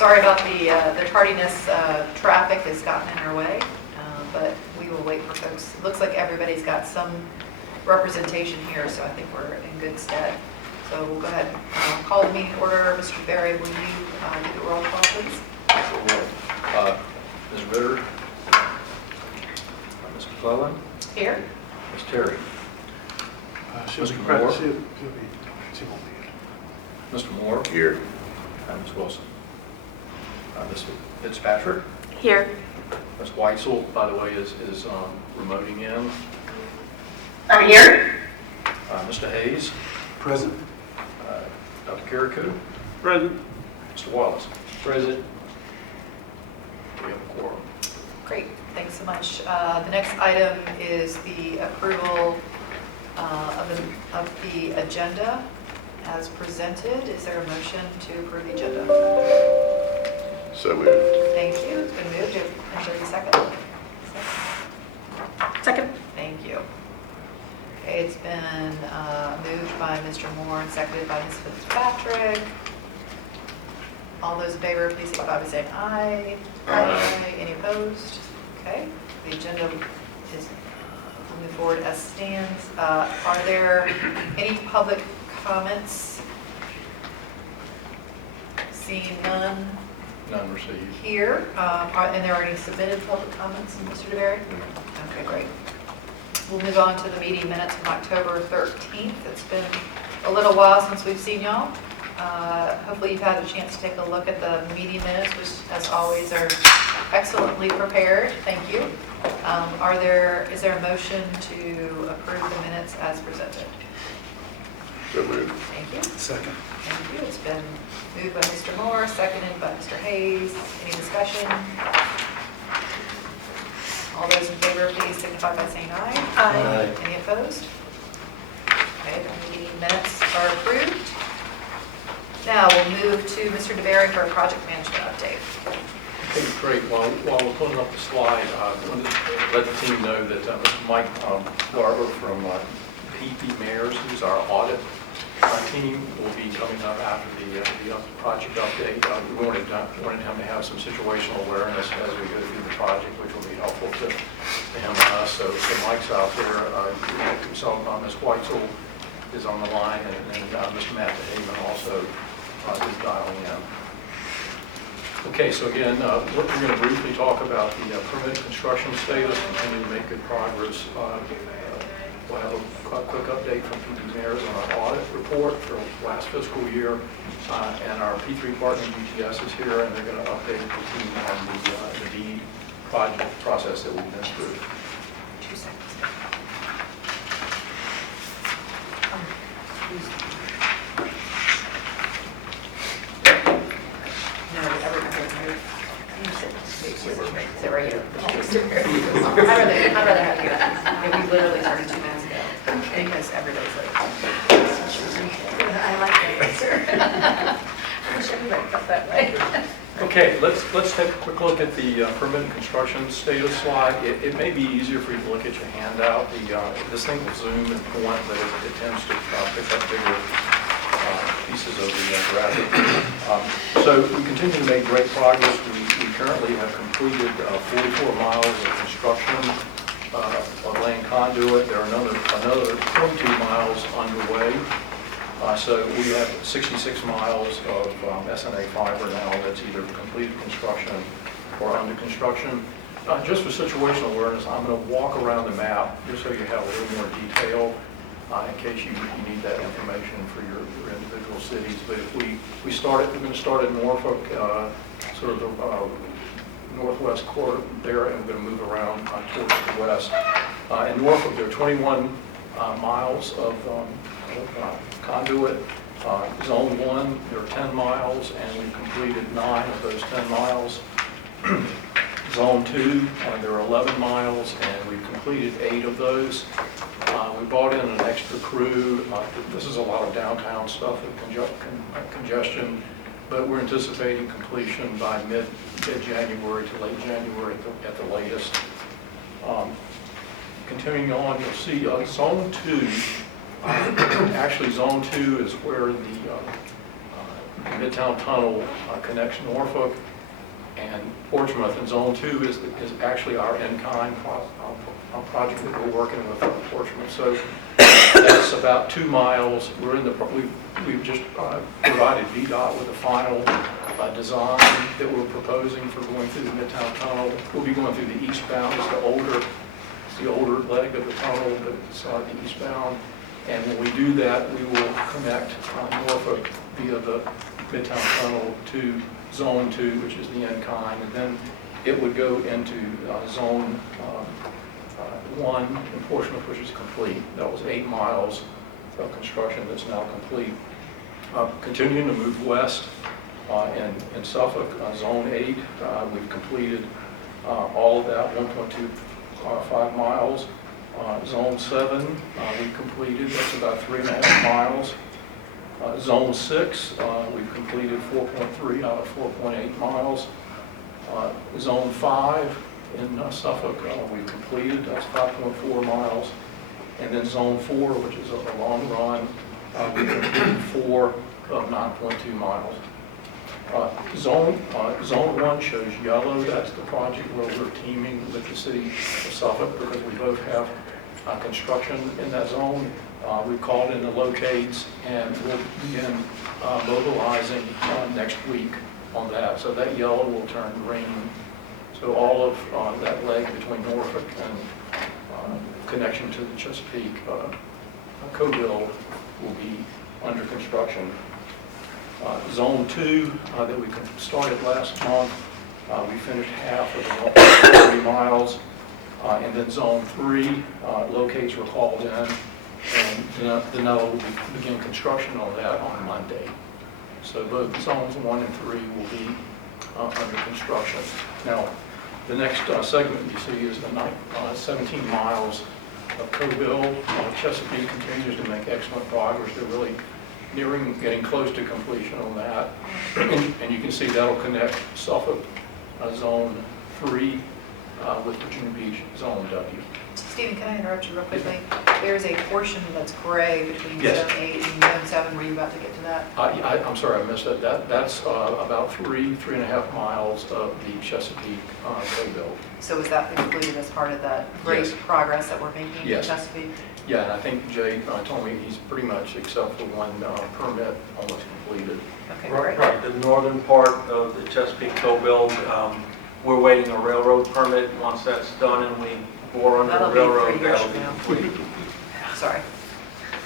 Sorry about the tardiness. Traffic has gotten in our way, but we will wait for folks. It looks like everybody's got some representation here, so I think we're in good stead. So we'll go ahead and call the meeting order. Mr. Berry, will you do the roll call, please? Ms. Ritter, Ms. McClellan, Here. Ms. Terry, Mr. Moore. She won't be here. Mr. Moore, Here. and Ms. Wilson. Ms. Fitzpatrick, Here. Ms. Weitzel, by the way, is remoting in. I'm here. Mr. Hayes, Present. Dr. Carrico, Present. Mr. Wallace. Present. We have a quorum. Great, thanks so much. The next item is the approval of the agenda as presented. Is there a motion to approve the agenda? So moved. Thank you. It's been moved. Is there a second? Second. Thank you. Okay, it's been moved by Mr. Moore and seconded by Ms. Fitzpatrick. All those in favor, please signify by saying aye. Aye. Any opposed? Okay, the agenda is moving forward as stands. Are there any public comments? Seeing none None received. here. And there are any submitted public comments, Mr. DeBerry? Okay, great. We'll move on to the meeting minutes from October 13th. It's been a little while since we've seen y'all. Hopefully you've had a chance to take a look at the meeting minutes, which as always are excellently prepared. Thank you. Is there a motion to approve the minutes as presented? So moved. Thank you. Second. Thank you. It's been moved by Mr. Moore, seconded by Mr. Hayes. Any discussion? All those in favor, please signify by saying aye. Aye. Any opposed? Okay, the meeting minutes are approved. Now we'll move to Mr. DeBerry for a project management update. Okay, great. While we're pulling up the slide, I wanted to let the team know that Mr. Mike Garber from PP Mayors, who's our audit team, will be coming up after the project update. We wanted him to have some situational awareness as we go through the project, which will be helpful to him and us. So Mike's out there. So Ms. Weitzel is on the line, and Mr. Matt DeHaven also is dialing in. Okay, so again, we're going to briefly talk about the permit construction status, continue to make good progress. We'll have a quick update from PP Mayors on our audit report for last fiscal year, and our P3 partner UTS is here, and they're going to update the team on the deed project process that we've been through. 2 seconds. No, everybody. You sit right here. I'd rather have you. Yeah, we literally started 2 minutes ago because everybody's late. I like that answer. I wish everybody felt that way. Okay, let's take a quick look at the permit and construction status slide. It may be easier for you to look at your handout. This thing will zoom and point, but it tends to pick up bigger pieces of the graphic. So we continue to make great progress. We currently have completed 44 miles of construction of laying conduit. There are another 22 miles underway. So we have 66 miles of SNA fiber now that's either completed construction or under construction. Just for situational awareness, I'm going to walk around the map just so you have a little more detail in case you need that information for your individual cities. But if we're going to start at Norfolk, sort of the northwest quarter there, and we're going to move around towards the west. In Norfolk, there are 21 miles of conduit. Zone 1, there are 10 miles, and we've completed 9 of those 10 miles. Zone 2, there are 11 miles, and we've completed 8 of those. We brought in an extra crew. This is a lot of downtown stuff and congestion, but we're anticipating completion by mid-January to late January at the latest. Continuing on, you'll see Zone 2. Actually, Zone 2 is where the Midtown Tunnel connects Norfolk and Portsmouth, and Zone 2 is actually our in-kind project that we're working with Portsmouth. So that's about 2 miles. We're in the, we've just provided VDOT with the final design that we're proposing for going through the Midtown Tunnel. We'll be going through the eastbound. It's the older leg of the tunnel, but it's the eastbound. And when we do that, we will connect Norfolk via the Midtown Tunnel to Zone 2, which is the in-kind, and then it would go into Zone 1 in Portsmouth, which is complete. That was 8 miles of construction that's now complete. Continuing to move west in Suffolk, Zone 8, we've completed all of that, 1.25 miles. Zone 7, we completed, that's about 3.5 miles. Zone 6, we've completed 4.3 out of 4.8 miles. Zone 5 in Suffolk, we've completed, that's 5.4 miles. And then Zone 4, which is a long run, we completed 4 of 9.2 miles. Zone 1 shows yellow. That's the project where we're teaming with the city of Suffolk because we both have construction in that zone. We've called in the locates and we'll begin mobilizing next week on that. So that yellow will turn green. So all of that leg between Norfolk and connection to the Chesapeake co-bill will be under construction. Zone 2 that we started last month, we finished half of the 40 miles. And then Zone 3, locates were called in, and Danilo will begin construction on that on Monday. So both Zones 1 and 3 will be under construction. Now, the next segment you see is the 17 miles of co-bill. Chesapeake continues to make excellent progress. They're really getting close to completion on that. And you can see that'll connect Suffolk Zone 3 with Virginia Beach Zone W. Stephen, can I interrupt you real quickly? There's a portion that's gray between Yes. Zone 8 and Zone 7. Were you about to get to that? I'm sorry, I missed that. That's about 3.5 miles of the Chesapeake co-bill. So is that included as part of that great Yes. progress that we're making in Yes. Chesapeake? Yeah, and I think Jay told me he's pretty much, except for one permit, almost completed. Okay, Right, great. right. The northern part of the Chesapeake co-build, we're waiting a railroad permit. Once that's done and we bore under That'll the be railroad, 3 years that'll be from now. complete. Sorry.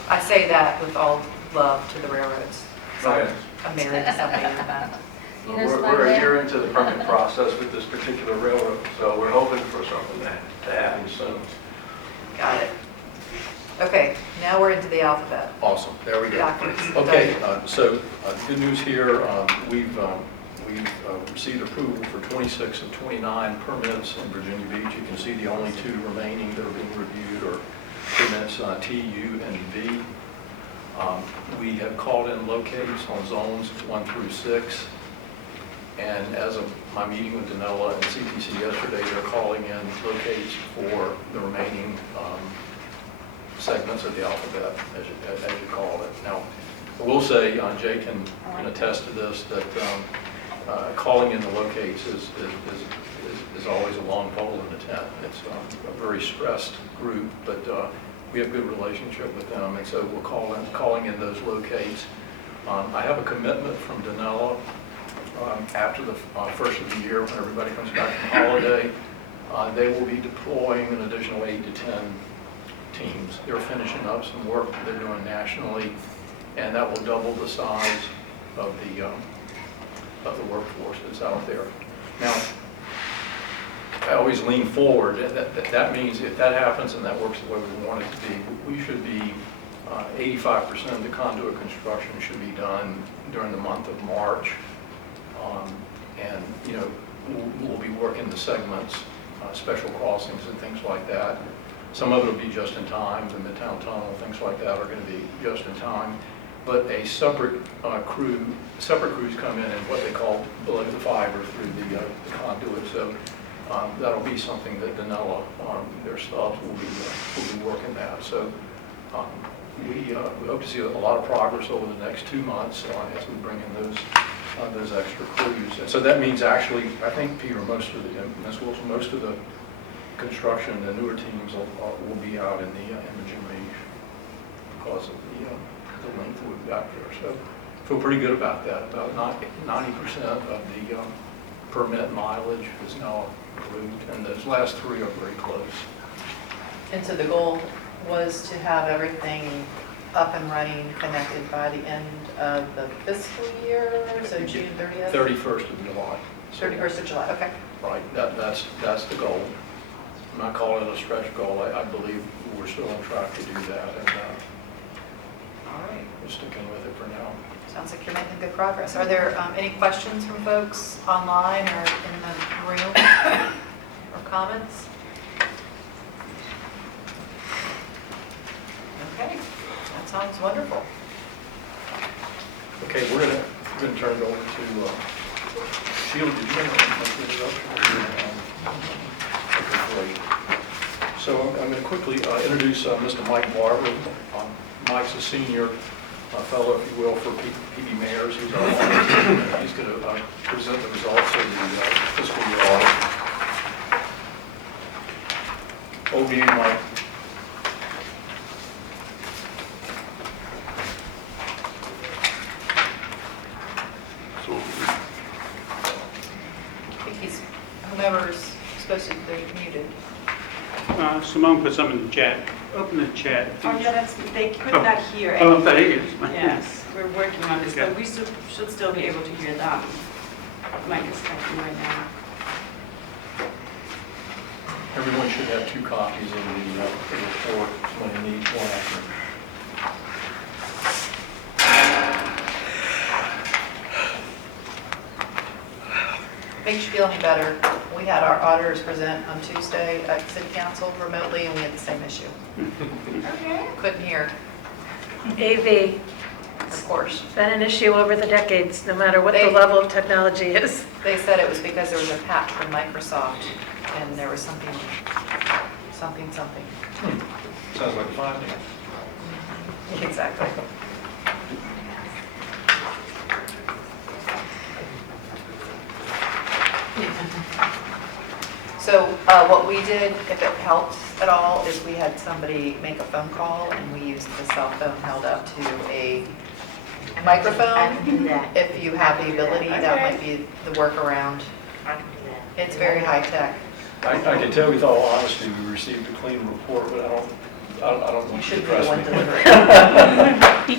I say that with all love to the railroads. Sorry, Okay. I'm married to somebody in that. You know, We're a year into the permit process with this particular railroad, so we're hoping for something to happen soon. Got it. Okay, now we're into the alphabet. Awesome, there we go. Backwards. Okay, so good news here. We've received approval for 26 of 29 permits in Virginia Beach. You can see the only 2 remaining that are being reviewed are permits T, U, and V. We have called in locates on zones 1 through 6. And as of my meeting with Danilo and CPC yesterday, they're calling in locates for the remaining segments of the alphabet, as you call it. Now, I will say, Jay can attest to this, that calling in the locates is always a long pole in the tent. It's a very stressed group, but we have good relationship with them, and so we're calling in those locates. I have a commitment from Danilo after the first of the year, when everybody comes back from holiday, they will be deploying an additional 8 to 10 teams. They're finishing up some work that they're doing nationally, and that will double the size of the workforce that's out there. Now, I always lean forward. That means if that happens and that works the way we want it to be, we should be 85% of the conduit construction should be done during the month of March. And, you know, we'll be working the segments, special crossings and things like that. Some of it will be just in time. The Midtown Tunnel, things like that are going to be just in time. But a separate crews come in and what they call below the fiber through the conduit. So that'll be something that Danilo, their subs will be working that. So we hope to see a lot of progress over the next 2 months as we bring in those extra crews. And so that means actually, I think, Peter, Ms. Wilson, most of the construction, the newer teams will be out in the Imogen Beach because of the length we've got there. So feel pretty good about that. About 90% of the permit mileage is now approved, and those last 3 are very close. And so the goal was to have everything up and running, connected by the end of the fiscal year, so June 30th? 31st of July. 31st of July, okay. Right, that's the goal. I'm not calling it a stretch goal. I believe we're still on track to do that, and All right. we're sticking with it for now. Sounds like you're making good progress. Are there any questions from folks online or in the room or comments? Okay, that sounds wonderful. Okay, we're gonna turn it over to Sheila. Did you have an introduction? Okay, great. So I'm going to quickly introduce Mr. Mike Barber. Mike's a senior fellow, if you will, for PB Mayors. He's going to present the results of the fiscal year audit. Over to you, Mike. So, I think whomever's supposed to, they're muted. Simone put something in the chat. Open the chat. Oh, yeah, they could not hear Oh, anything. there it is. Yes, we're working on this, Okay. but we should still be able to hear them. Mike is checking right now. Everyone should have 2 copies of the report. Somebody needs one after. Makes you feel any better. We had our auditors present on Tuesday at City Council remotely, and we had the same issue. Okay. Couldn't hear, AV, of course. been an issue over the decades, no matter what the They- level of technology is. They said it was because there was a patch from Microsoft, and there was something. Sounds like a finding. Exactly. So what we did, if it helps at all, is we had somebody make a phone call, and we used the cell phone held up to a microphone. If you have the ability, that might be the workaround. It's very high tech. I can tell with all honesty, we received a clean report, but I don't You want you should to be the press one me. delivering.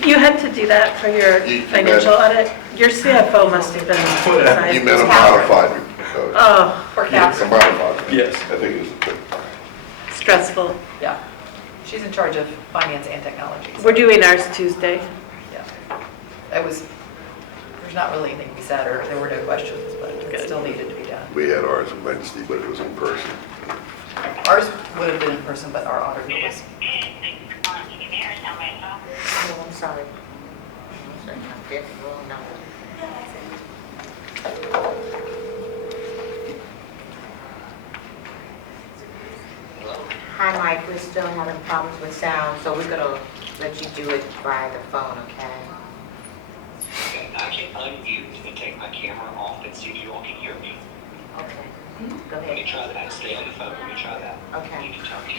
You had to do that for your You financial audit? Your CFO must have been you excited. meant a modified, Oh, Or a Catherine. modified. Yes. I think it's good. stressful. Yeah. She's in charge of finance and technology. so- We're doing ours Tuesday. Yeah. There's not really anything to be said, or there were no questions, but it Good. still needed to be done. We had ours on Wednesday, but it was in person. Ours would have been in person, but our auditor was. Oh, I'm sorry. I'm getting the wrong number. Hi, Mike, we're still having problems with sound, so we're gonna let you do it by the phone, okay? Okay, I can unmute and take my camera off and see if you all can hear me. Okay. Go Let me ahead. try that. Stay on the phone. Let me try that. Okay. You can tell me.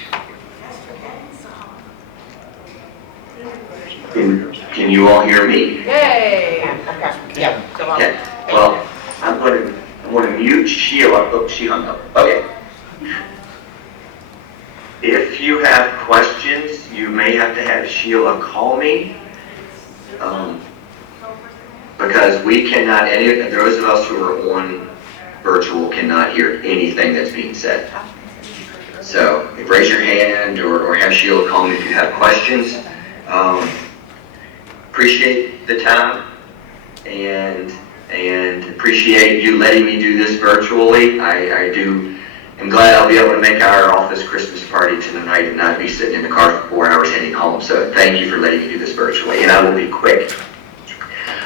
Can you all hear me? Yay! Okay, yeah. So I'll- Okay, well, I'm going to mute Sheila. Oh, she hung up. Okay. If you have questions, you may have to have Sheila call me. Because we cannot, those of us who are on virtual cannot hear anything that's being said. So raise your hand or have Sheila call me if you have questions. Appreciate the time and appreciate you letting me do this virtually. I'm glad I'll be able to make our office Christmas party tonight and not be sitting in the car for 4 hours heading home. So thank you for letting me do this virtually, and I will be quick.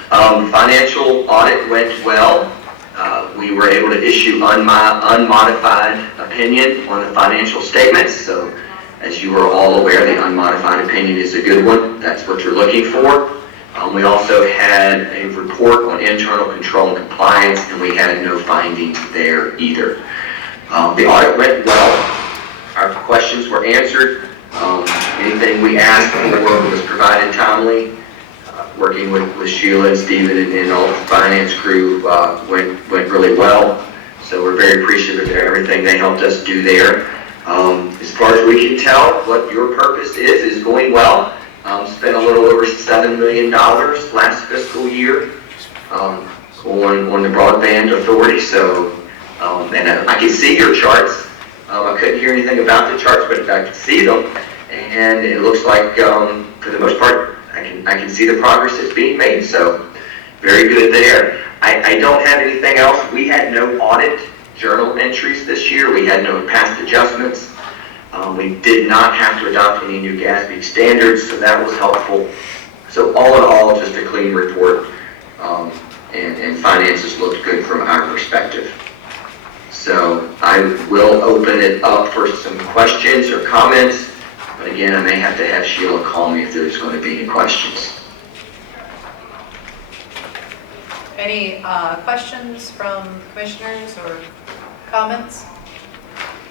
Financial audit went well. We were able to issue unmodified opinion on the financial statements, so As you are all aware, the unmodified opinion is a good one. That's what you're looking for. We also had a report on internal control and compliance, and we had no findings there either. The audit went well. Our questions were answered. Anything we asked for was provided timely. Working with Sheila and Stephen and all the finance crew went really well. So we're very appreciative of everything they helped us do there. As far as we can tell, what your purpose is going well. Spent a little over $7 million last fiscal year on the broadband authority. So, and I can see your charts. I couldn't hear anything about the charts, but I could see them. And it looks like, for the most part, I can see the progress that's being made. So, very good there. I don't have anything else. We had no audit journal entries this year. We had no past adjustments. We did not have to adopt any new GASB standards, so that was helpful. So all in all, just a clean report, and finances looked good from our perspective. So I will open it up for some questions or comments, but again, I may have to have Sheila call me if there's going to be any questions. Any questions from commissioners or comments?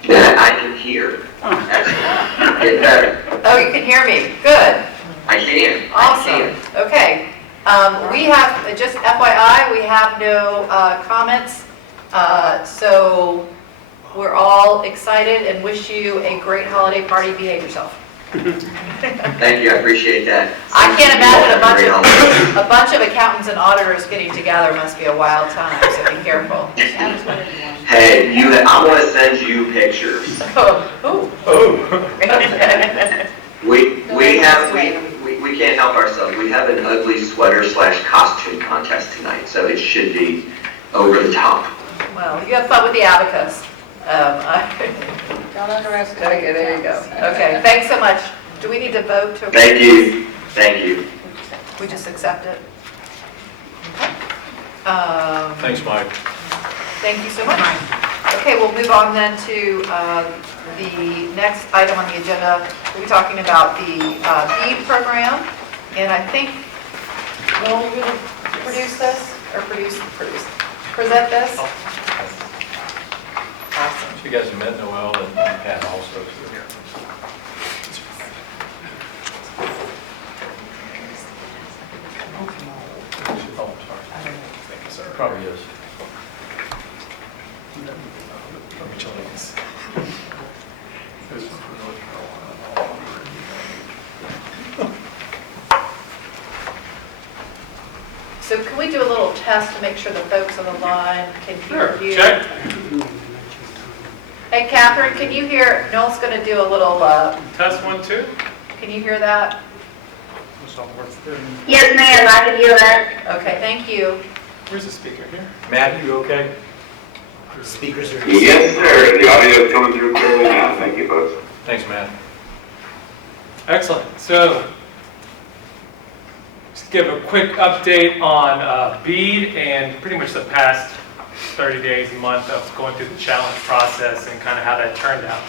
That I can hear. Excellent. Get better. Oh, you can hear me. Good. I can. Awesome. Okay. We have, just FYI, we have no comments. So we're all excited and wish you a great holiday party. Behave yourself. Thank you. I appreciate that. I can't imagine a bunch of accountants and auditors getting together must be a wild time, so be careful. Hey, I want to send you pictures. We can't help ourselves. We have an ugly sweater / costume contest tonight, so it should be over the top. Well, you have fun with the abacus. Don't underestimate. Okay, there you go. Okay, thanks so much. Do we need to vote to? Thank you. Thank you. We just accept it? Okay. Thanks, Mike. Thank you so much. Okay, we'll move on then to the next item on the agenda. We'll be talking about the BEAD program. And I think, will you produce this or present this? Awesome. You guys have met Noel and Pat also, so here. Oh, sorry. Probably is. So can we do a little test to make sure the folks on the line can hear you? Check. Hey, Catherine, can you hear? Noel's going to do a little, Test 1, 2. can you hear that? Yes, ma'am, I can hear that. Okay, thank you. Where's the speaker here? Matt, you okay? Speakers are. Yes, sir. The audio is coming through clearly now. Thank you, folks. Thanks, Matt. Excellent. So, just give a quick update on BEAD and pretty much the past 30 days, a month of going through the challenge process and kind of how that turned out.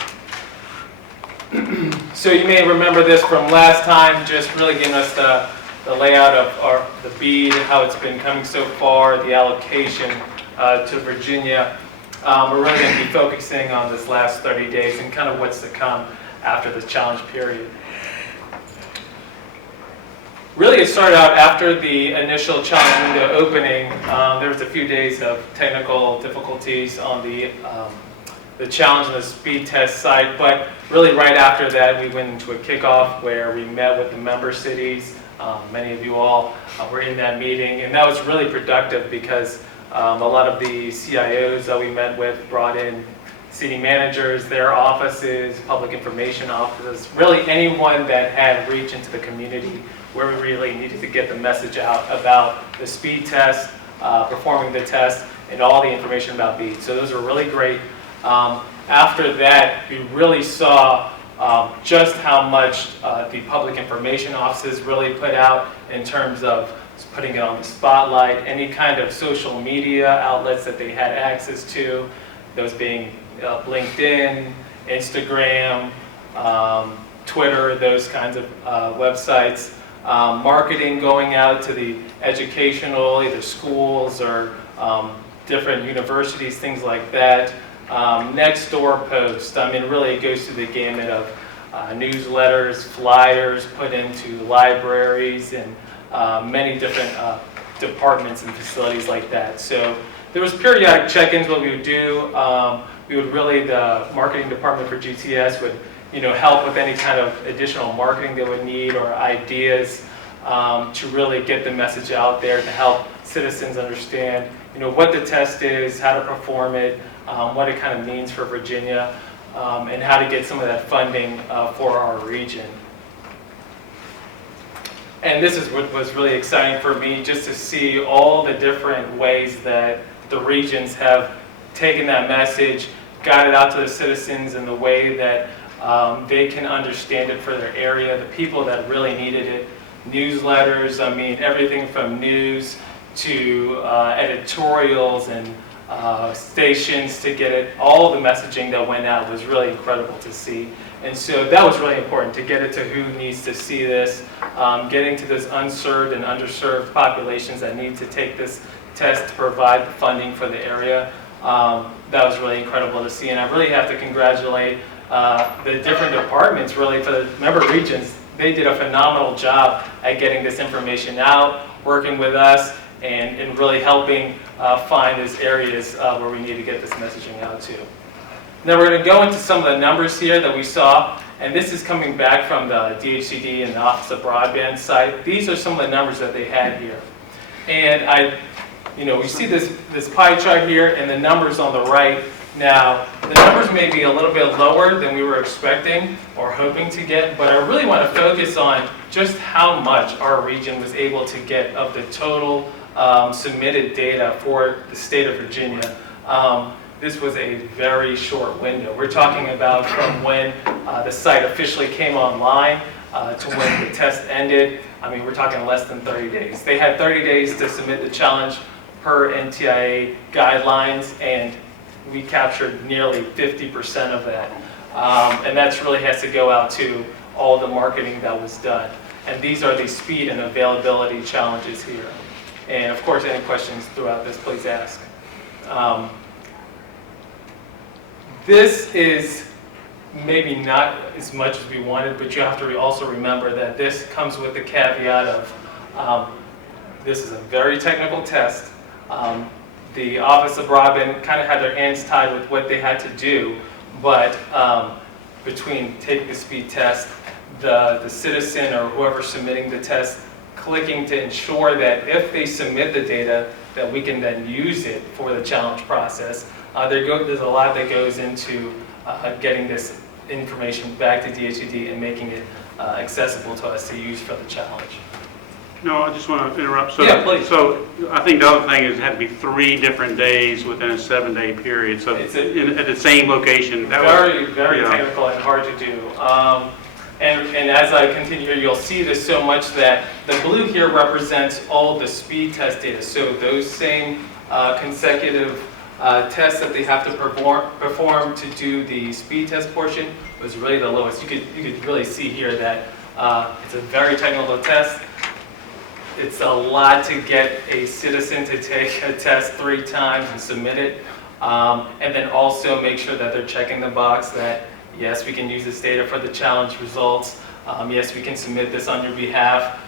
So you may remember this from last time, just really giving us the layout of the BEAD, how it's been coming so far, the allocation to Virginia. We're really going to be focusing on this last 30 days and kind of what's to come after this challenge period. Really, it started out after the initial challenge window opening. There was a few days of technical difficulties on the challenge and the speed test site, but really right after that, we went into a kickoff where we met with the member cities. Many of you all were in that meeting, and that was really productive because a lot of the CIOs that we met with brought in city managers, their offices, public information offices, really anyone that had reach into the community where we really needed to get the message out about the speed test, performing the test, and all the information about BEAD. So those were really great. After that, we really saw just how much the public information offices really put out in terms of putting it on the spotlight, any kind of social media outlets that they had access to, those being LinkedIn, Instagram, Twitter, those kinds of websites. Marketing going out to the educational, either schools or different universities, things like that. Next door posts, I mean, really it goes through the gamut of newsletters, flyers put into libraries and many different departments and facilities like that. So there was periodic check-ins. What we would do, the marketing department for GTS would, help with any kind of additional marketing they would need or ideas to really get the message out there to help citizens understand, what the test is, how to perform it, what it kind of means for Virginia, and how to get some of that funding for our region. And this is what was really exciting for me, just to see all the different ways that the regions have taken that message, got it out to the citizens in the way that they can understand it for their area, the people that really needed it. Newsletters, I mean, everything from news to editorials and stations to get it, all the messaging that went out was really incredible to see. And so that was really important, to get it to who needs to see this, getting to those unserved and underserved populations that need to take this test to provide the funding for the area. That was really incredible to see, and I really have to congratulate the different departments, really, for the member regions. They did a phenomenal job at getting this information out, working with us, and really helping find those areas where we need to get this messaging out to. Now we're going to go into some of the numbers here that we saw, and this is coming back from the DHCD and the Office of Broadband site. These are some of the numbers that they had here. And we see this pie chart here and the numbers on the right. Now, the numbers may be a little bit lower than we were expecting or hoping to get, but I really want to focus on just how much our region was able to get of the total submitted data for the state of Virginia. This was a very short window. We're talking about from when the site officially came online to when the test ended. I mean, we're talking less than 30 days. They had 30 days to submit the challenge per NTIA guidelines, and we captured nearly 50% of that. And that really has to go out to all the marketing that was done. And these are the speed and availability challenges here. And of course, any questions throughout this, please ask. This is maybe not as much as we wanted, but you have to also remember that this comes with the caveat of this is a very technical test. The Office of Broadband kind of had their hands tied with what they had to do, but between taking the speed test, the citizen or whoever submitting the test clicking to ensure that if they submit the data, that we can then use it for the challenge process. There's a lot that goes into getting this information back to DHCD and making it accessible to us to use for the challenge. No, I just want to interrupt. So, yeah, please. So I think the other thing is it had to be 3 different days within a 7-day period. So at the same location. That very technical and hard to do. And as I continue here, you'll see this so much that the blue here represents all the speed test data. So those same consecutive tests that they have to perform to do the speed test portion was really the lowest. You could really see here that it's a very technical test. It's a lot to get a citizen to take a test 3 times and submit it. And then also make sure that they're checking the box that, yes, we can use this data for the challenge results. Yes, we can submit this on your behalf.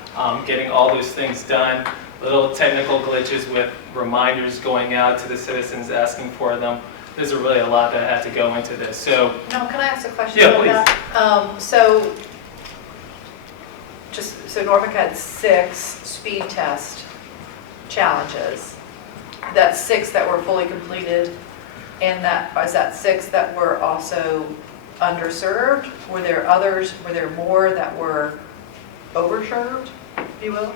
Getting all those things done. Little technical glitches with reminders going out to the citizens asking for them. There's really a lot that had to go into this. So, now, can I ask a question yeah, about that? So Norfolk had 6 speed test challenges. That's 6 that were fully completed, and is that 6 that were also underserved? Were there others? Were there more that were overserved, if you will?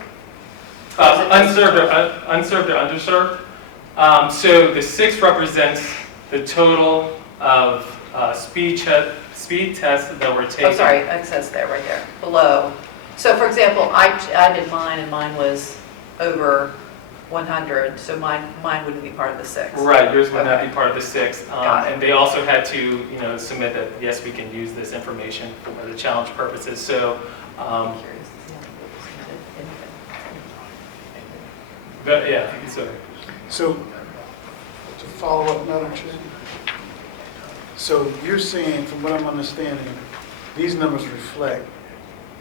Unserved or underserved. So the 6 represents the total of speed tests that were taken. Oh, sorry, it says there, right there, below. So for example, I did mine, and mine was over 100, so mine wouldn't be part of the 6. Right, yours would not Okay. be part of the 6. Got it. And they also had to, submit that, yes, we can use this information for the challenge purposes. So, I'm curious to see how it was submitted. but yeah, so. So, to follow up, Madam Chair, so you're saying, from what I'm understanding, these numbers reflect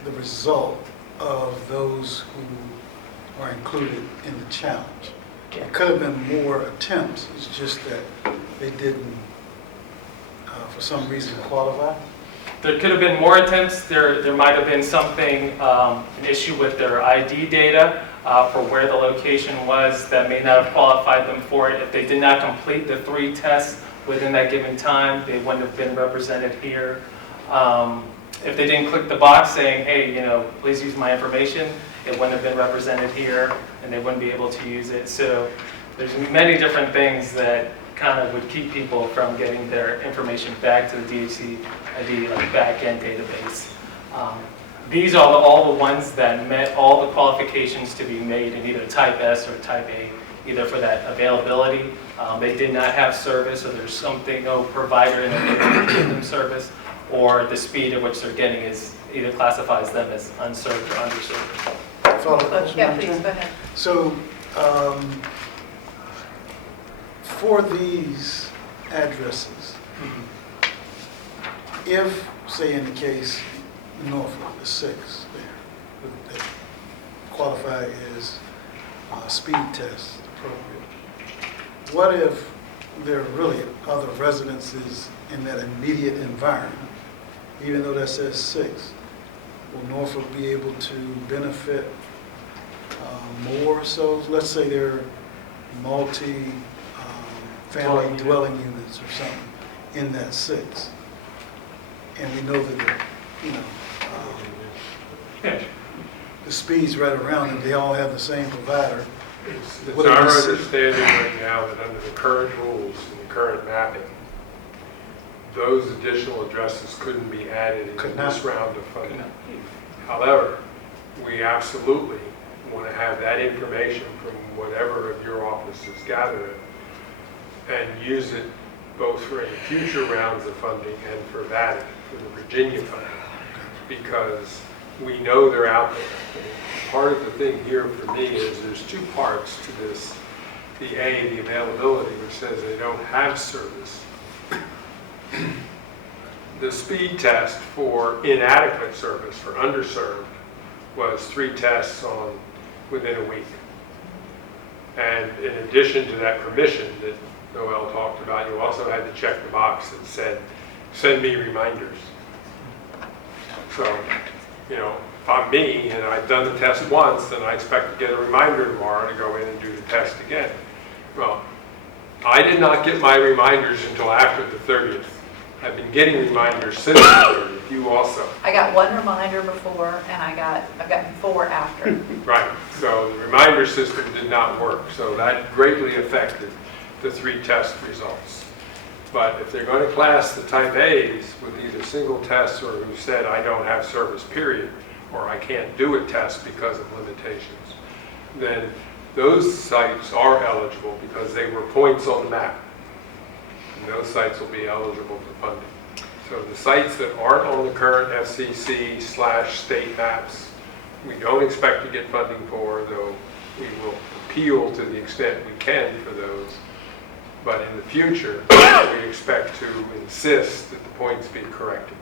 the result of those who are included in the challenge. It could have been more attempts, it's just that they didn't, for some reason, qualify? There could have been more attempts. There might have been something, an issue with their ID data for where the location was that may not have qualified them for it. If they did not complete the 3 tests within that given time, they wouldn't have been represented here. If they didn't click the box saying, hey, please use my information, it wouldn't have been represented here, and they wouldn't be able to use it. So there's many different things that kind of would keep people from getting their information back to the DHC ID back-end database. These are all the ones that met all the qualifications to be made in either Type S or Type A, either for that availability. They did not have service, or there's something, no provider in there that can give them service, or the speed at which they're getting is either classifies them as unserved or underserved. Follow-up question, Yeah, Madam please, Chair? go ahead. So, for these addresses, if, say in the case Norfolk, the 6 there, that qualify as speed test appropriate, what if there are really other residences in that immediate environment, even though that says 6? Will Norfolk be able to benefit more? So let's say they're multi-family dwelling units or something in that 6. And we know that, the speed's right around them, they all have the same provider. It's our understanding right now that under the current rules and the current mapping, those additional addresses couldn't be added into this round of funding. However, we absolutely want to have that information from whatever of your offices gather it and use it both for any future rounds of funding and for that, for the Virginia funding, because we know they're out there. Part of the thing here for me is there's 2 parts to this. The availability, which says they don't have service. The speed test for inadequate service, for underserved, was 3 tests within a week. And in addition to that permission that Noel talked about, you also had to check the box that said, send me reminders. So, if I'm me and I've done the test once, then I expect to get a reminder tomorrow to go in and do the test again. Well, I did not get my reminders until after the 30th. I've been getting reminders since the 30th. You also. I got 1 reminder before, and I've gotten 4 after. Right. So the reminder system did not work. So that greatly affected the 3 test results. But if they're going to class the Type A's with either single tests or who said I don't have service, period, or I can't do a test because of limitations, then those sites are eligible because they were points on the map. And those sites will be eligible for funding. So the sites that aren't on the current FCC/state maps, we don't expect to get funding for, though we will appeal to the extent we can for those. But in the future, we expect to insist that the points be corrected.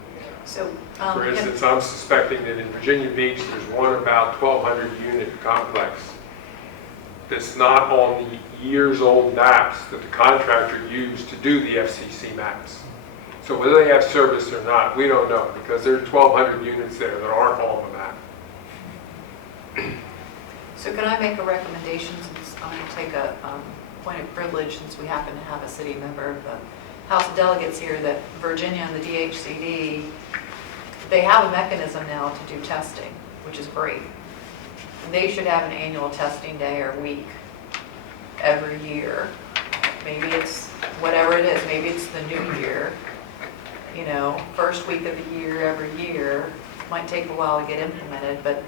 So, For instance, I'm suspecting that in Virginia Beach, there's one about 1,200 unit complex that's not on the years-old maps that the contractor used to do the FCC maps. So whether they have service or not, we don't know, because there's 1,200 units there that aren't on the map. So can I make a recommendation, since I'm going to take a point of privilege, since we happen to have a city member of the House of Delegates here, that Virginia and the DHCD, they have a mechanism now to do testing, which is great. They should have an annual testing day or week every year. Maybe it's whatever it is, maybe it's the new year, first week of the year every year. Might take a while to get implemented, but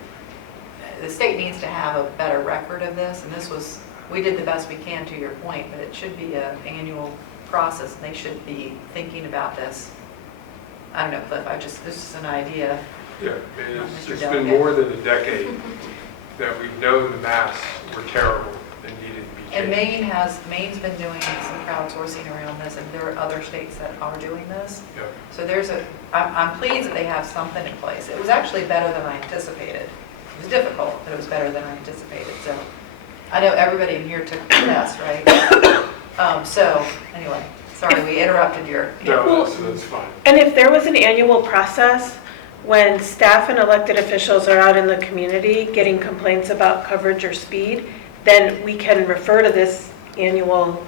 the state needs to have a better record of this, and this was we did the best we can, to your point, but it should be an annual process, and they should be thinking about this. I don't know, Cliff, this is an idea. Yeah, and Mr. it's been Delegate. more than a decade that we've known the masks were terrible and needed to be And changed. Maine's been doing some crowdsourcing around this, and there are other states that are doing this. Yep. So I'm pleased that they have something in place. It was actually better than I anticipated. It was difficult, but it was better than I anticipated. So I know everybody in here took the test, right? So anyway, sorry, we interrupted your. No, that's fine. And if there was an annual process, when staff and elected officials are out in the community getting complaints about coverage or speed, then we can refer to this annual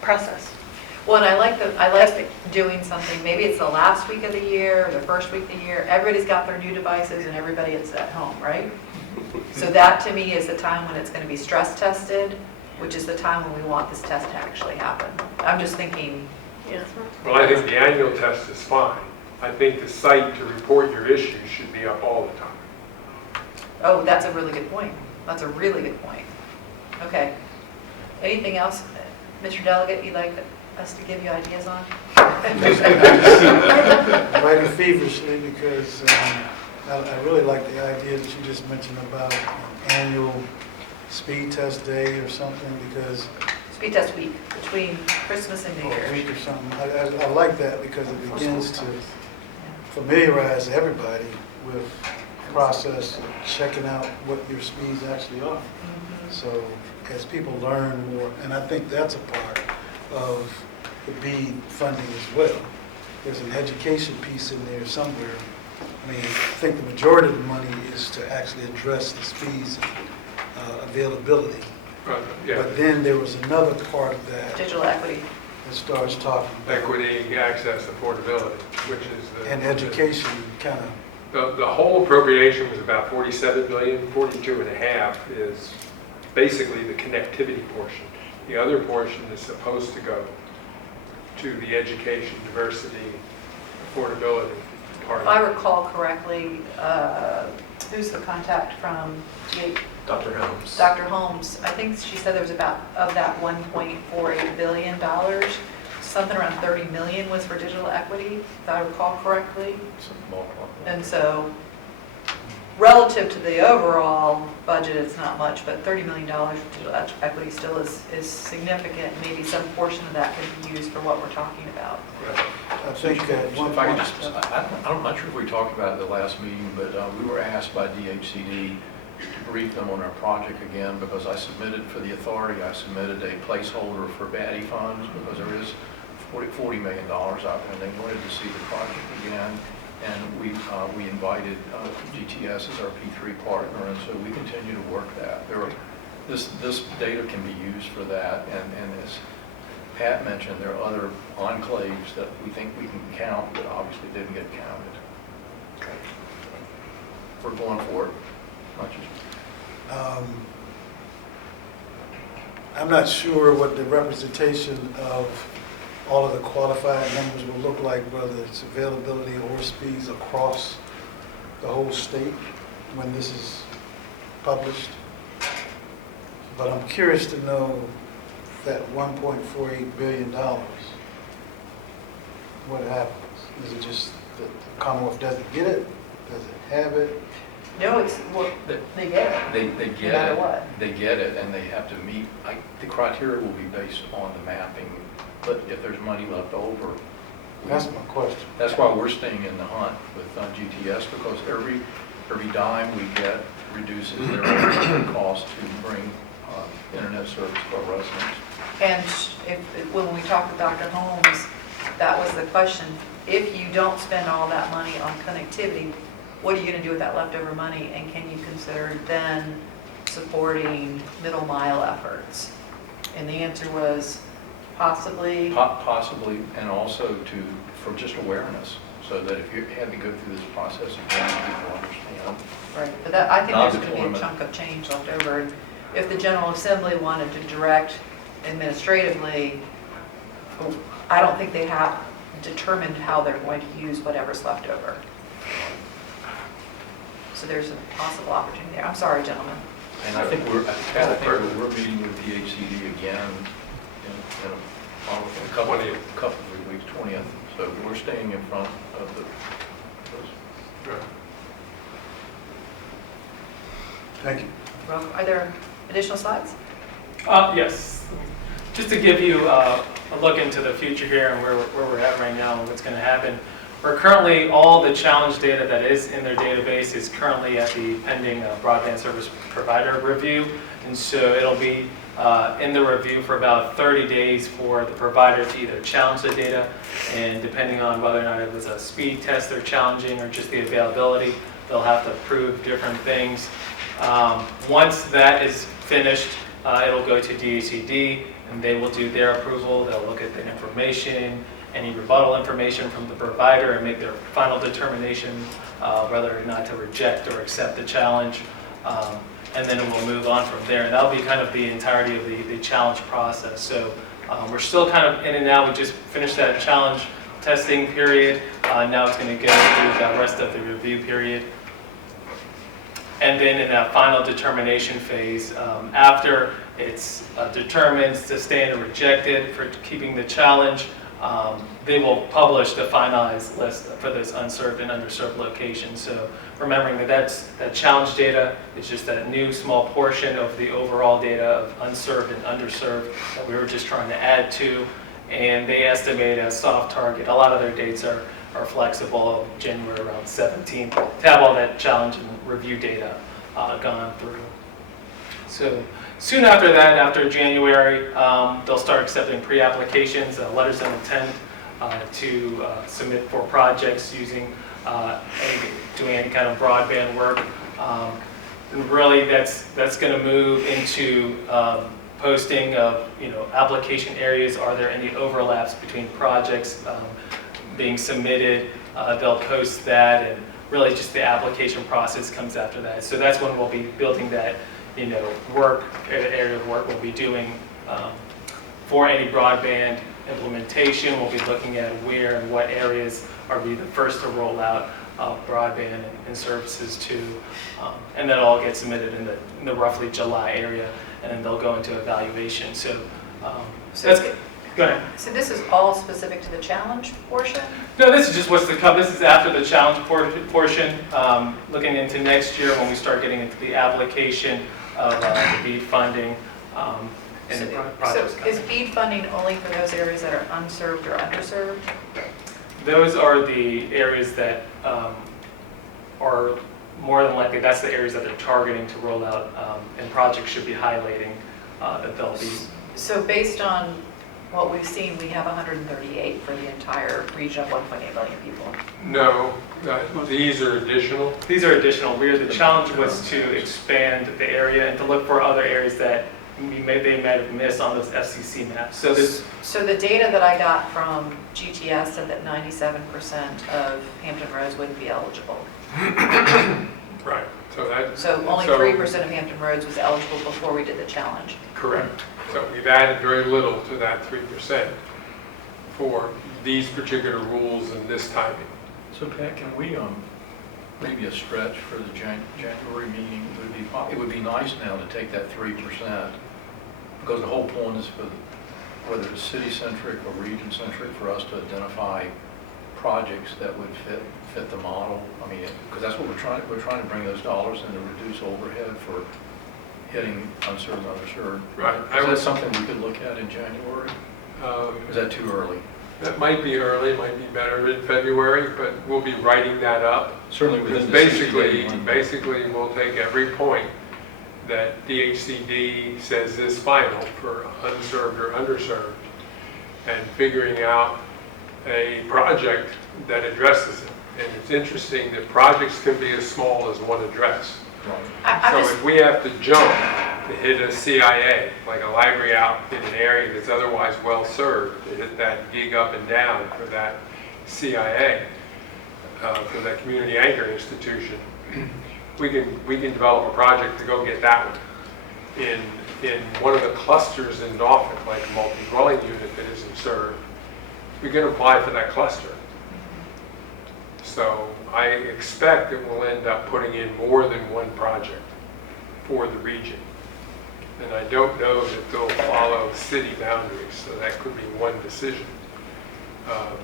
process. Well, and I like doing something, maybe it's the last week of the year, or the first week of the year, everybody's got their new devices and everybody is at home, right? So that to me is the time when it's going to be stress tested, which is the time when we want this test to actually happen. I'm just thinking. Yes. Well, I think the annual test is fine. I think the site to report your issues should be up all the time. Oh, that's a really good point. That's a really good point. Okay. Anything else, Mr. Delegate, you'd like us to give you ideas on? Writing feverishly because I really like the idea that you just mentioned about an annual speed test day or something, because Speed test week between Christmas and New or a Year's. week or something. I like that because it begins to familiarize everybody with the process of checking out what your speeds actually are. So as people learn more, and I think that's a part of the BEAD funding as well. There's an education piece in there somewhere. I mean, I think the majority of the money is to actually address the speeds availability. Yeah. But then there was another part of that Digital equity. that starts talking about Equity, access, affordability, which is the... and education kind of. The whole appropriation was about 47 billion, 42 and a half is basically the connectivity portion. The other portion is supposed to go to the education, diversity, affordability part. If I recall correctly, who's the contact from Dr. Holmes. Dr. Holmes? I think she said there was about, of that $1.48 billion, something around 30 million was for digital equity, if I recall correctly. And so relative to the overall budget, it's not much, but $30 million for digital equity still is significant. Maybe some portion of that could be used for what we're talking about. I think at one If I point. could just, I'm not sure if we talked about it at the last meeting, but we were asked by DHCD to brief them on our project again, because I submitted for the authority, I submitted a placeholder for BADI funds, because there is $40 million out there, and they wanted to see the project again. And we invited GTS as our P3 partner, and so we continue to work that. This data can be used for that, and as Pat mentioned, there are other enclaves that we think we can count that obviously didn't get counted. We're going for it, not just. I'm not sure what the representation of all of the qualified numbers will look like, whether it's availability or speeds across the whole state when this is published. But I'm curious to know that $1.48 billion, what happens? Is it just that the Commonwealth doesn't get it? Does it have it? No, it's, well, they get it. They No get matter it. what. They get it, and they have to meet, the criteria will be based on the mapping, but if there's money left over. That's my question. That's why we're staying in the hunt with GTS, because every dime we get reduces their cost to bring internet service to our residents. And when we talked to Dr. Holmes, that was the question. If you don't spend all that money on connectivity, what are you going to do with that leftover money? And can you consider then supporting middle mile efforts? And the answer was possibly. Possibly, and also for just awareness, so that if you had to go through this process again, people understand. Right, but I think there's going to be a Non-deployment. chunk of change left over. And if the General Assembly wanted to direct administratively, I don't think they have determined how they're going to use whatever's left over. So there's a possible opportunity there. I'm sorry, gentlemen. And I think we're meeting with DHCD again in a couple of weeks, 20th. So we're staying in front of those. Thank you. Well, are there additional slides? Yes. Just to give you a look into the future here and where we're at right now and what's going to happen. We're currently, all the challenge data that is in their database is currently at the pending broadband service provider review. And so it'll be in the review for about 30 days for the provider to either challenge the data, and depending on whether or not it was a speed test they're challenging or just the availability, they'll have to prove different things. Once that is finished, it'll go to DHCD and they will do their approval. They'll look at the information, any rebuttal information from the provider, and make their final determination whether or not to reject or accept the challenge. And then it will move on from there. And that'll be kind of the entirety of the challenge process. So we're still kind of in and out. We just finished that challenge testing period. Now it's going to go through the rest of the review period. And then in that final determination phase, after it's determined to stand or rejected for keeping the challenge, they will publish the finalized list for those unserved and underserved locations. So remembering that challenge data is just that new small portion of the overall data of unserved and underserved that we were just trying to add to. And they estimate a soft target. A lot of their dates are flexible, January around 17th, to have all that challenge and review data gone through. So soon after that, after January, they'll start accepting pre-applications, letters of intent to submit for projects using doing any kind of broadband work. And really, that's going to move into posting of application areas. Are there any overlaps between projects being submitted? They'll post that, and really just the application process comes after that. So that's when we'll be building that area of work we'll be doing for any broadband implementation. We'll be looking at where and what areas are we the first to roll out broadband and services to, and that all gets submitted in the roughly July area, and then they'll go into evaluation. So that's good. Go ahead. So this is all specific to the challenge portion? No, this is just what's to come. This is after the challenge portion, looking into next year when we start getting into the application of the BEAD funding. And the projects so is BEAD funding only for those areas that are unserved or underserved? Those are the areas that are more than likely, that's the areas that they're targeting to roll out, and projects should be highlighting that they'll be. So based on what we've seen, we have 138 for the entire region of 1.8 million people. No, these are additional. These are additional. The challenge was to expand the area and to look for other areas that they might have missed on those FCC maps. So the data that I got from GTS said that 97% of Hampton Roads wouldn't be eligible. Right. So only 3% of Hampton Roads was eligible before we did the challenge. Correct. So we've added very little to that 3% for these particular rules and this timing. So Pat, can we, maybe a stretch for the January meeting, it would be nice now to take that 3%, because the whole point is for whether it's city-centric or region-centric, for us to identify projects that would fit the model. I mean, because that's what we're trying to bring those dollars in to reduce overhead for hitting unserved and underserved. Right. Is that something we could look at in January? Is that too early? That might be early, might be better in February, but we'll be writing that up. Certainly within the basically we'll take every point that DHCD says is final for unserved or underserved, and figuring out a project that addresses it. And it's interesting that projects can be as small as one address. So if we have to jump to hit a CIA, like a library out in an area that's otherwise well served, to hit that gig up and down for that CIA, for that community anchor institution, we can develop a project to go get that one. In one of the clusters in Norfolk, like a multi-dwelling unit that isn't served, we can apply for that cluster. So I expect that we'll end up putting in more than one project. for the region. And I don't know that they'll follow city boundaries, so that could be one decision.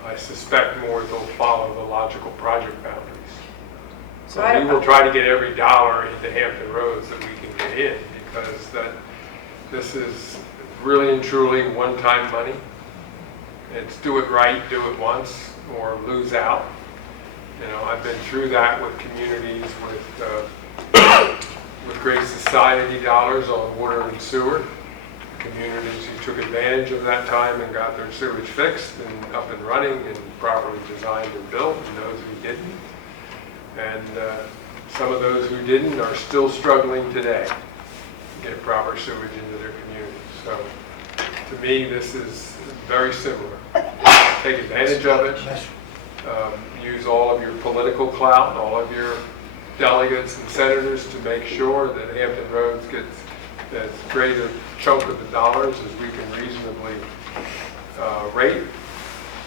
I suspect more they'll follow the logical project boundaries. So So we will try to get every dollar into Hampton Roads that we can get in, because this is really and truly one-time money. It's do it right, do it once, or lose out. You know, I've been through that with communities with Great Society dollars on water and sewer. Communities who took advantage of that time and got their sewage fixed and up and running and properly designed and built, and those who didn't. And some of those who didn't are still struggling today to get proper sewage into their communities. So to me, this is very similar. Take advantage of it. Use all of your political clout, all of your delegates and senators to make sure that Hampton Roads gets as great a chunk of the dollars as we can reasonably rate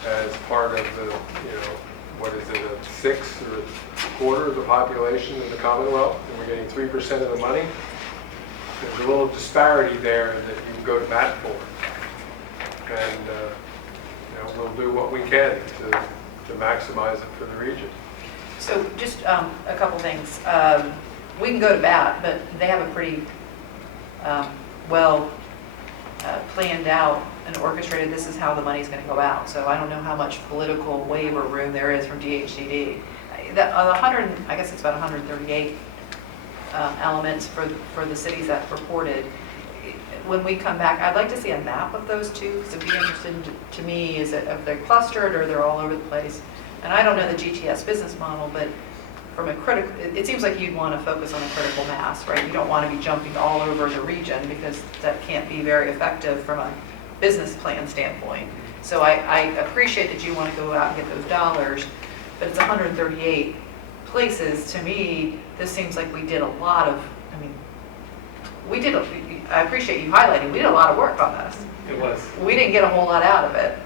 as part of the, you know, what is it, a sixth or a quarter of the population of the Commonwealth, and we're getting 3% of the money. There's a little disparity there that you can go to bat for. And you know, we'll do what we can to maximize it for the region. So just a couple things. We can go to bat, but they have a pretty well planned out and orchestrated, this is how the money's going to go out. So I don't know how much political waiver room there is from DHCD. I guess it's about 138 elements for the cities that reported. When we come back, I'd like to see a map of those two, because it'd be interesting to me, is it if they're clustered or they're all over the place. And I don't know the GTS business model, but from a critical, it seems like you'd want to focus on a critical mass, right? You don't want to be jumping all over the region, because that can't be very effective from a business plan standpoint. So I appreciate that you want to go out and get those dollars, but it's 138 places. To me, this seems like we did a lot of, I mean, I appreciate you highlighting, we did a lot of work on this. It was. We didn't get a whole lot out of it,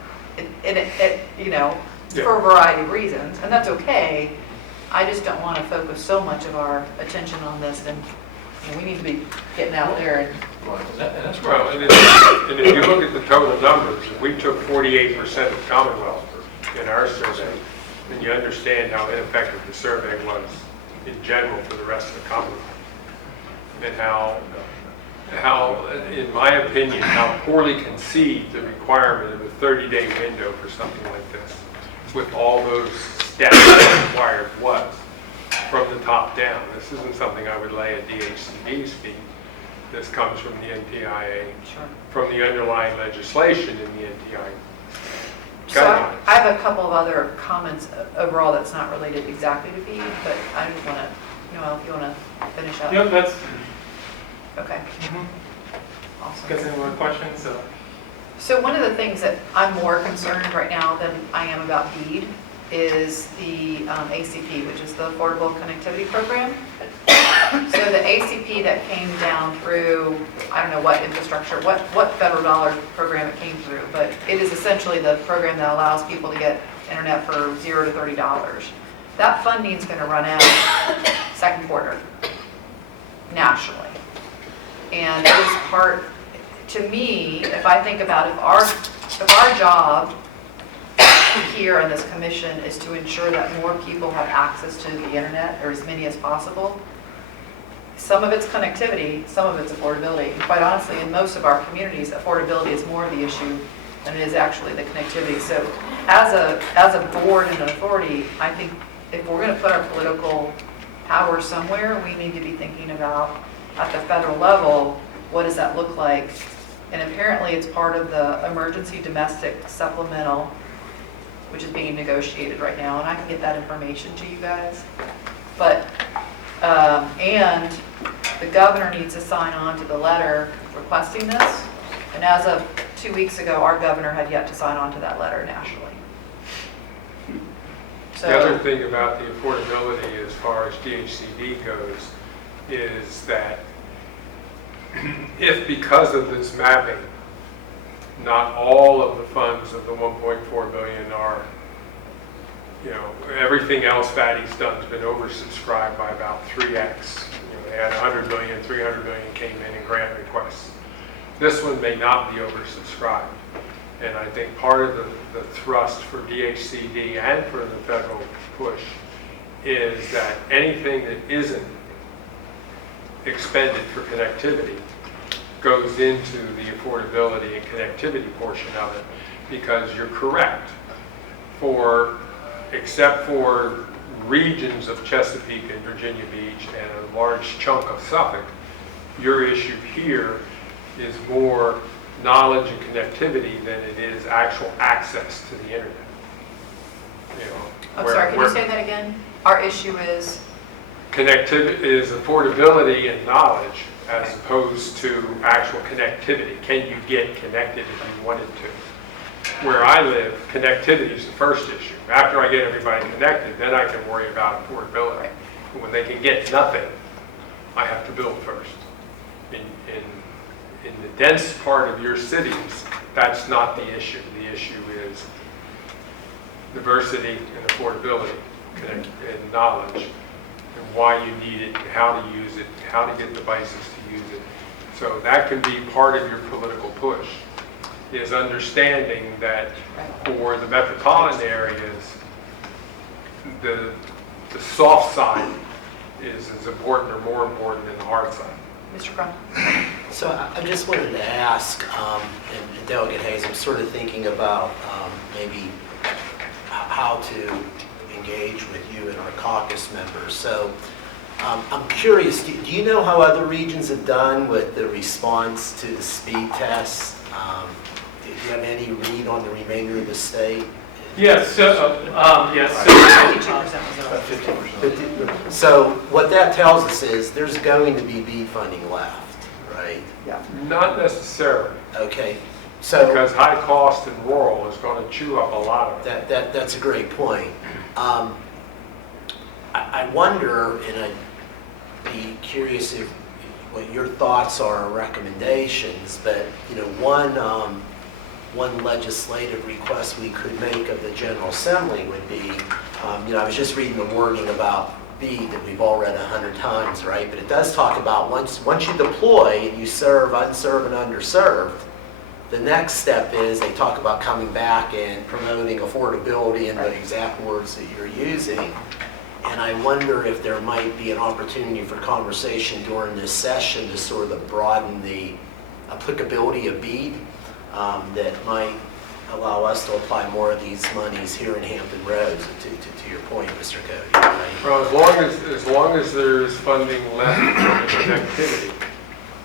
you know, for a variety of reasons, and that's okay. I just don't want to focus so much of our attention on this, and we need to be getting out there and. That's well, and if you look at the total numbers, if we took 48% of Commonwealth in our survey, then you understand how ineffective the survey was in general for the rest of the Commonwealth, and how, in my opinion, how poorly conceived the requirement of a 30-day window for something like this, with all those stats required, was from the top down. This isn't something I would lay at DHCD's feet. This comes from the NTIA, from the underlying legislation in the NTIA. So I have a couple of other comments overall that's not related exactly to feed, but I just want to, if you want to finish up. Yep, that's. Okay. Awesome. Guys, any more questions? So one of the things that I'm more concerned right now than I am about BEAD is the ACP, which is the Affordable Connectivity Program. So the ACP that came down through, I don't know what infrastructure, what federal dollar program it came through, but it is essentially the program that allows people to get internet for $0 to $30. That funding is going to run out second quarter nationally. And it is part, to me, if I think about if our job here on this commission is to ensure that more people have access to the internet, or as many as possible, some of it's connectivity, some of it's affordability. And quite honestly, in most of our communities, affordability is more of the issue than it is actually the connectivity. So as a board and an authority, I think if we're going to put our political power somewhere, we need to be thinking about, at the federal level, what does that look like? And apparently it's part of the emergency domestic supplemental, which is being negotiated right now, and I can get that information to you guys. But, and the governor needs to sign on to the letter requesting this, and as of 2 weeks ago, our governor had yet to sign on to that letter nationally. So, the other thing about the affordability as far as DHCD goes is that if, because of this mapping, not all of the funds of the 1.4 billion are, everything else Fatty's done has been oversubscribed by about 3x. They had 100 million, 300 million came in grant requests. This one may not be oversubscribed. And I think part of the thrust for DHCD and for the federal push is that anything that isn't expended for connectivity goes into the affordability and connectivity portion of it, because you're correct. Except for regions of Chesapeake and Virginia Beach and a large chunk of Suffolk, your issue here is more knowledge and connectivity than it is actual access to the internet. You know, I'm sorry, can you say that again? Our issue is? Connectivity is affordability and knowledge as opposed to actual connectivity. Can you get connected if you wanted to? Where I live, connectivity is the first issue. After I get everybody connected, then I can worry about affordability. Right. When they can get nothing, I have to build first. In the dense part of your cities, that's not the issue. The issue is diversity and affordability and knowledge, and why you need it, and how to use it, how to get devices to use it. So that can be part of your political push, is understanding that for the metropolitan areas, the soft side is as important or more important than the hard side. Mr. Crum? So I just wanted to ask, and Delegate Hayes, I'm sort of thinking about maybe how to engage with you and our caucus members. So I'm curious, do you know how other regions have done with the response to the speed test? Do you have any read on the remainder of the state? Yes, so, yes. 52% So what that tells us is there's going to be BEAD funding left, right? Yeah. Not necessarily, Okay, so because high cost and rural is going to chew up a lot of it. that's a great point. I wonder, and I'd be curious if what your thoughts are or recommendations, but one legislative request we could make of the General Assembly would be, I was just reading the wording about BEAD that we've all read 100 times, right? But it does talk about once you deploy and you serve unserved and underserved, the next step is they talk about coming back and promoting affordability in the exact words that you're using. And I wonder if there might be an opportunity for conversation during this session to sort of broaden the applicability of BEAD that might allow us to apply more of these monies here in Hampton Roads, to your point, Mr. Cody. Right? Well, as long as there's funding left for connectivity,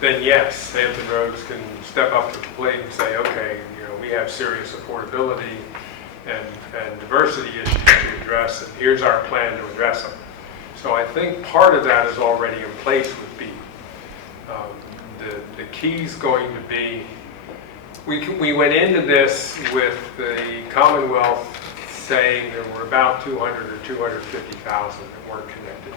then yes, Hampton Roads can step up to the plate and say, okay, we have serious affordability and diversity issues to address, and here's our plan to address them. So I think part of that is already in place with BEAD. The key's going to be, we went into this with the Commonwealth saying there were about 200 or 250,000 that weren't connected.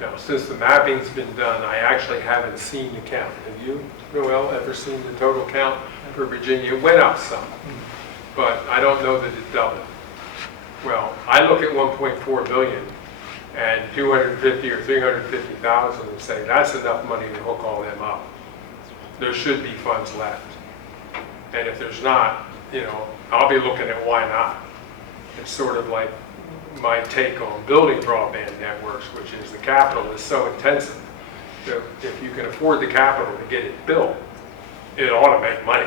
Now, since the mapping's been done, I actually haven't seen the count. Have you, Noel, ever seen the total count for Virginia? It went up some, but I don't know that it doubled. Well, I look at 1.4 billion and 250 or 350,000 and say that's enough money to hook all them up. There should be funds left. And if there's not, I'll be looking at why not. It's sort of like my take on building broadband networks, which is the capital is so intensive that if you can afford the capital to get it built, it ought to make money.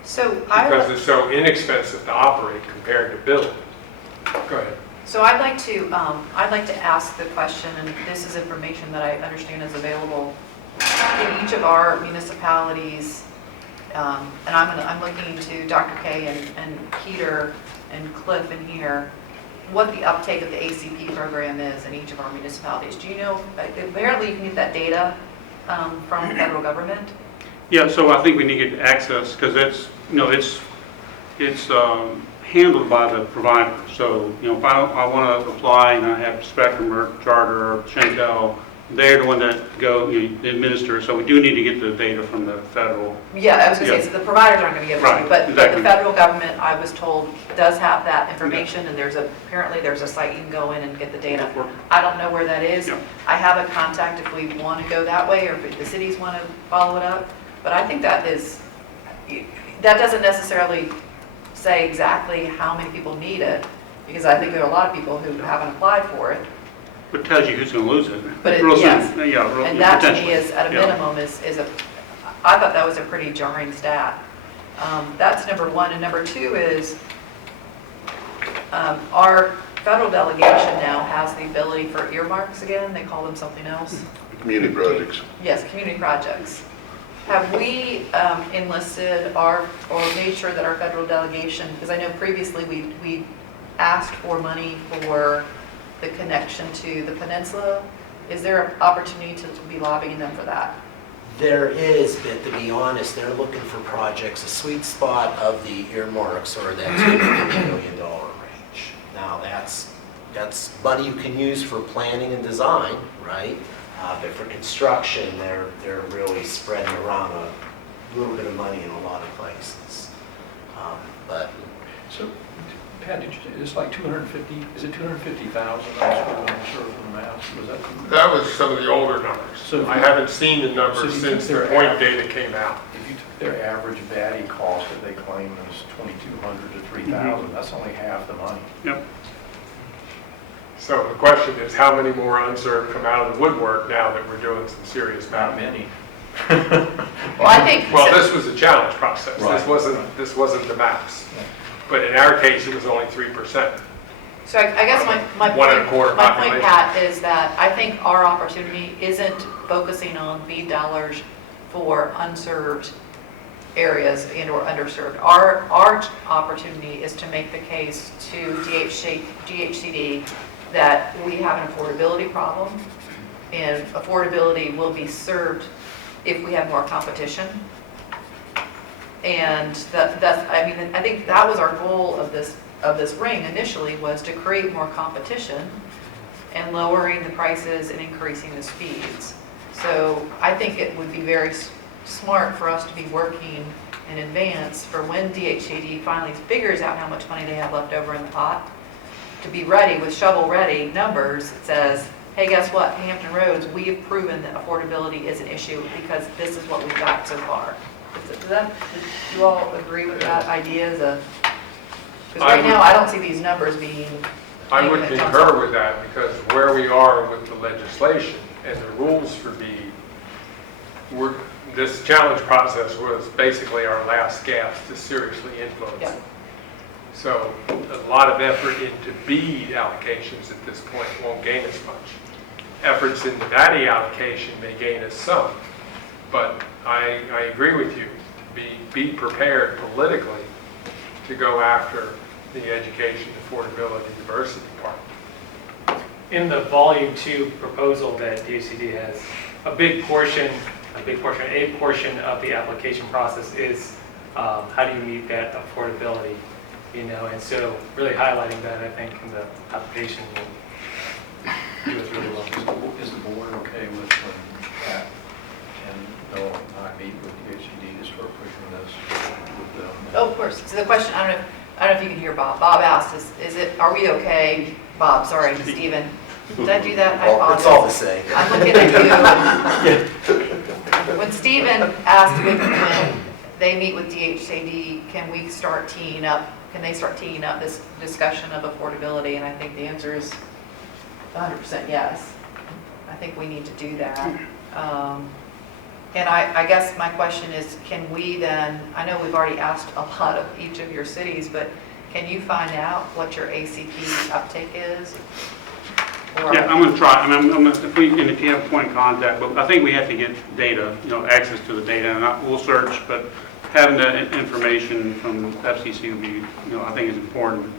Because it's so inexpensive to operate compared to build. Go ahead. So I'd like to ask the question, and this is information that I understand is available in each of our municipalities, and I'm looking to Dr. Kay and Peter and Cliff in here, what the uptake of the ACP program is in each of our municipalities. Do you know, apparently you can get that data from the federal government? Yeah, so I think we need to get access, because it's handled by the provider. So, if I want to apply and I have Spectrum or Charter or Chantel, they're the one that go, administer, so we do need to get the data from the federal. Yeah, I was going to Yeah. say, so the providers aren't going to give it to you, Right, but the exactly. federal government, I was told, does have that information, and apparently there's a site you can go in and get the data. I don't know where that is. Yeah. I have a contact if we want to go that way, or if the cities want to follow it up, but I think that doesn't necessarily say exactly how many people need it, because I think there are a lot of people who haven't applied for it. It tells you who's going to lose it. But Real soon. yes. Yeah, real- And that to me potentially. is, at a Yeah. minimum, I thought that was a pretty jarring stat. That's number one. And number two is, our federal delegation now has the ability for earmarks again. They call them something else. Community projects. Yes, community projects. Have we enlisted or made sure that our federal delegation, because I know previously we asked for money for the connection to the peninsula. Is there an opportunity to be lobbying them for that? There is, but to be honest, they're looking for projects, a sweet spot of the earmarks or that $2 million range. Now, that's money you can use for planning and design, right? But for construction, they're really spreading around a little bit of money in a lot of places. But So, Pat, it's like 250, is it 250,000? I'm sure of the math. Was that? That was some of the older numbers. So I haven't seen the numbers So you since think the they're point data came out. If you took their average batty cost that they claim is 2,200 to 3,000, that's only half the money. Yep. So the question is, how many more unserved come out of the woodwork now that we're doing some serious Not mapping? many. Well, I think. Well, this was a challenge process. Right. This wasn't the maps. But in our case, it was only 3%. So I guess my One and a quarter point, population. Pat, is that I think our opportunity isn't focusing on BEAD dollars for unserved areas and or underserved. Our opportunity is to make the case to DHCD that we have an affordability problem, and affordability will be served if we have more competition. And I think that was our goal of this ring initially, was to create more competition and lowering the prices and increasing the speeds. So I think it would be very smart for us to be working in advance for when DHCD finally figures out how much money they have left over in the pot, to be ready with shovel-ready numbers that says, hey, guess what, Hampton Roads, we have proven that affordability is an issue because this is what we've got so far. Do you all agree with that idea? Because right now, I don't see these numbers being. I would concur with that, because where we are with the legislation and the rules for BEAD, this challenge process was basically our last gasp to seriously influence Yeah. it. So a lot of effort into BEAD allocations at this point won't gain us much. Efforts into DADI allocation may gain us some, but I agree with you. Be prepared politically to go after the education, affordability, diversity part. In the volume 2 proposal that DHCD has, a portion of the application process is how do you meet that affordability, and so really highlighting that, I think, in the application will do us really well. Is the board okay with when Pat and Bill and I meet with DHCD to start pushing this with them? Oh, of course. So the question, I don't know if you can hear Bob. Bob asked, are we okay? Bob, sorry, Stephen. Did I do that? I apologize. It's all the same. I'm looking at you. When Stephen asked when they meet with DHCD, can they start teeing up this discussion of affordability? And I think the answer is 100% yes. I think we need to do that. And I guess my question is, can we then, I know we've already asked a lot of each of your cities, but can you find out what your ACP uptake is? Or- Yeah, I'm going to try. I mean, if you have a point of contact, but I think we have to get data, access to the data, and we'll search, but having the information from FCC will be, I think is important.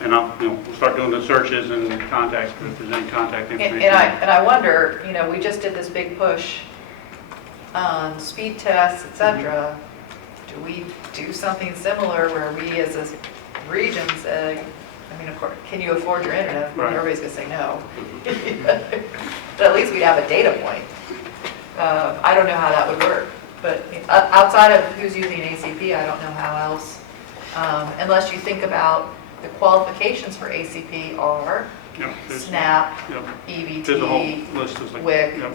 And we'll start doing the searches and contacts, if there's any contact information. And I wonder, we just did this big push on speed tests, et cetera. Do we do something similar where we as a region say, I mean, of course, can you afford your internet? Right. Everybody's gonna say no. But at least we'd have a data point. I don't know how that would work, but outside of who's using ACP, I don't know how else. Unless you think about the qualifications for ACP are Yep, there's- SNAP, yep. EBT, There's a whole list of like. WIC. Yep.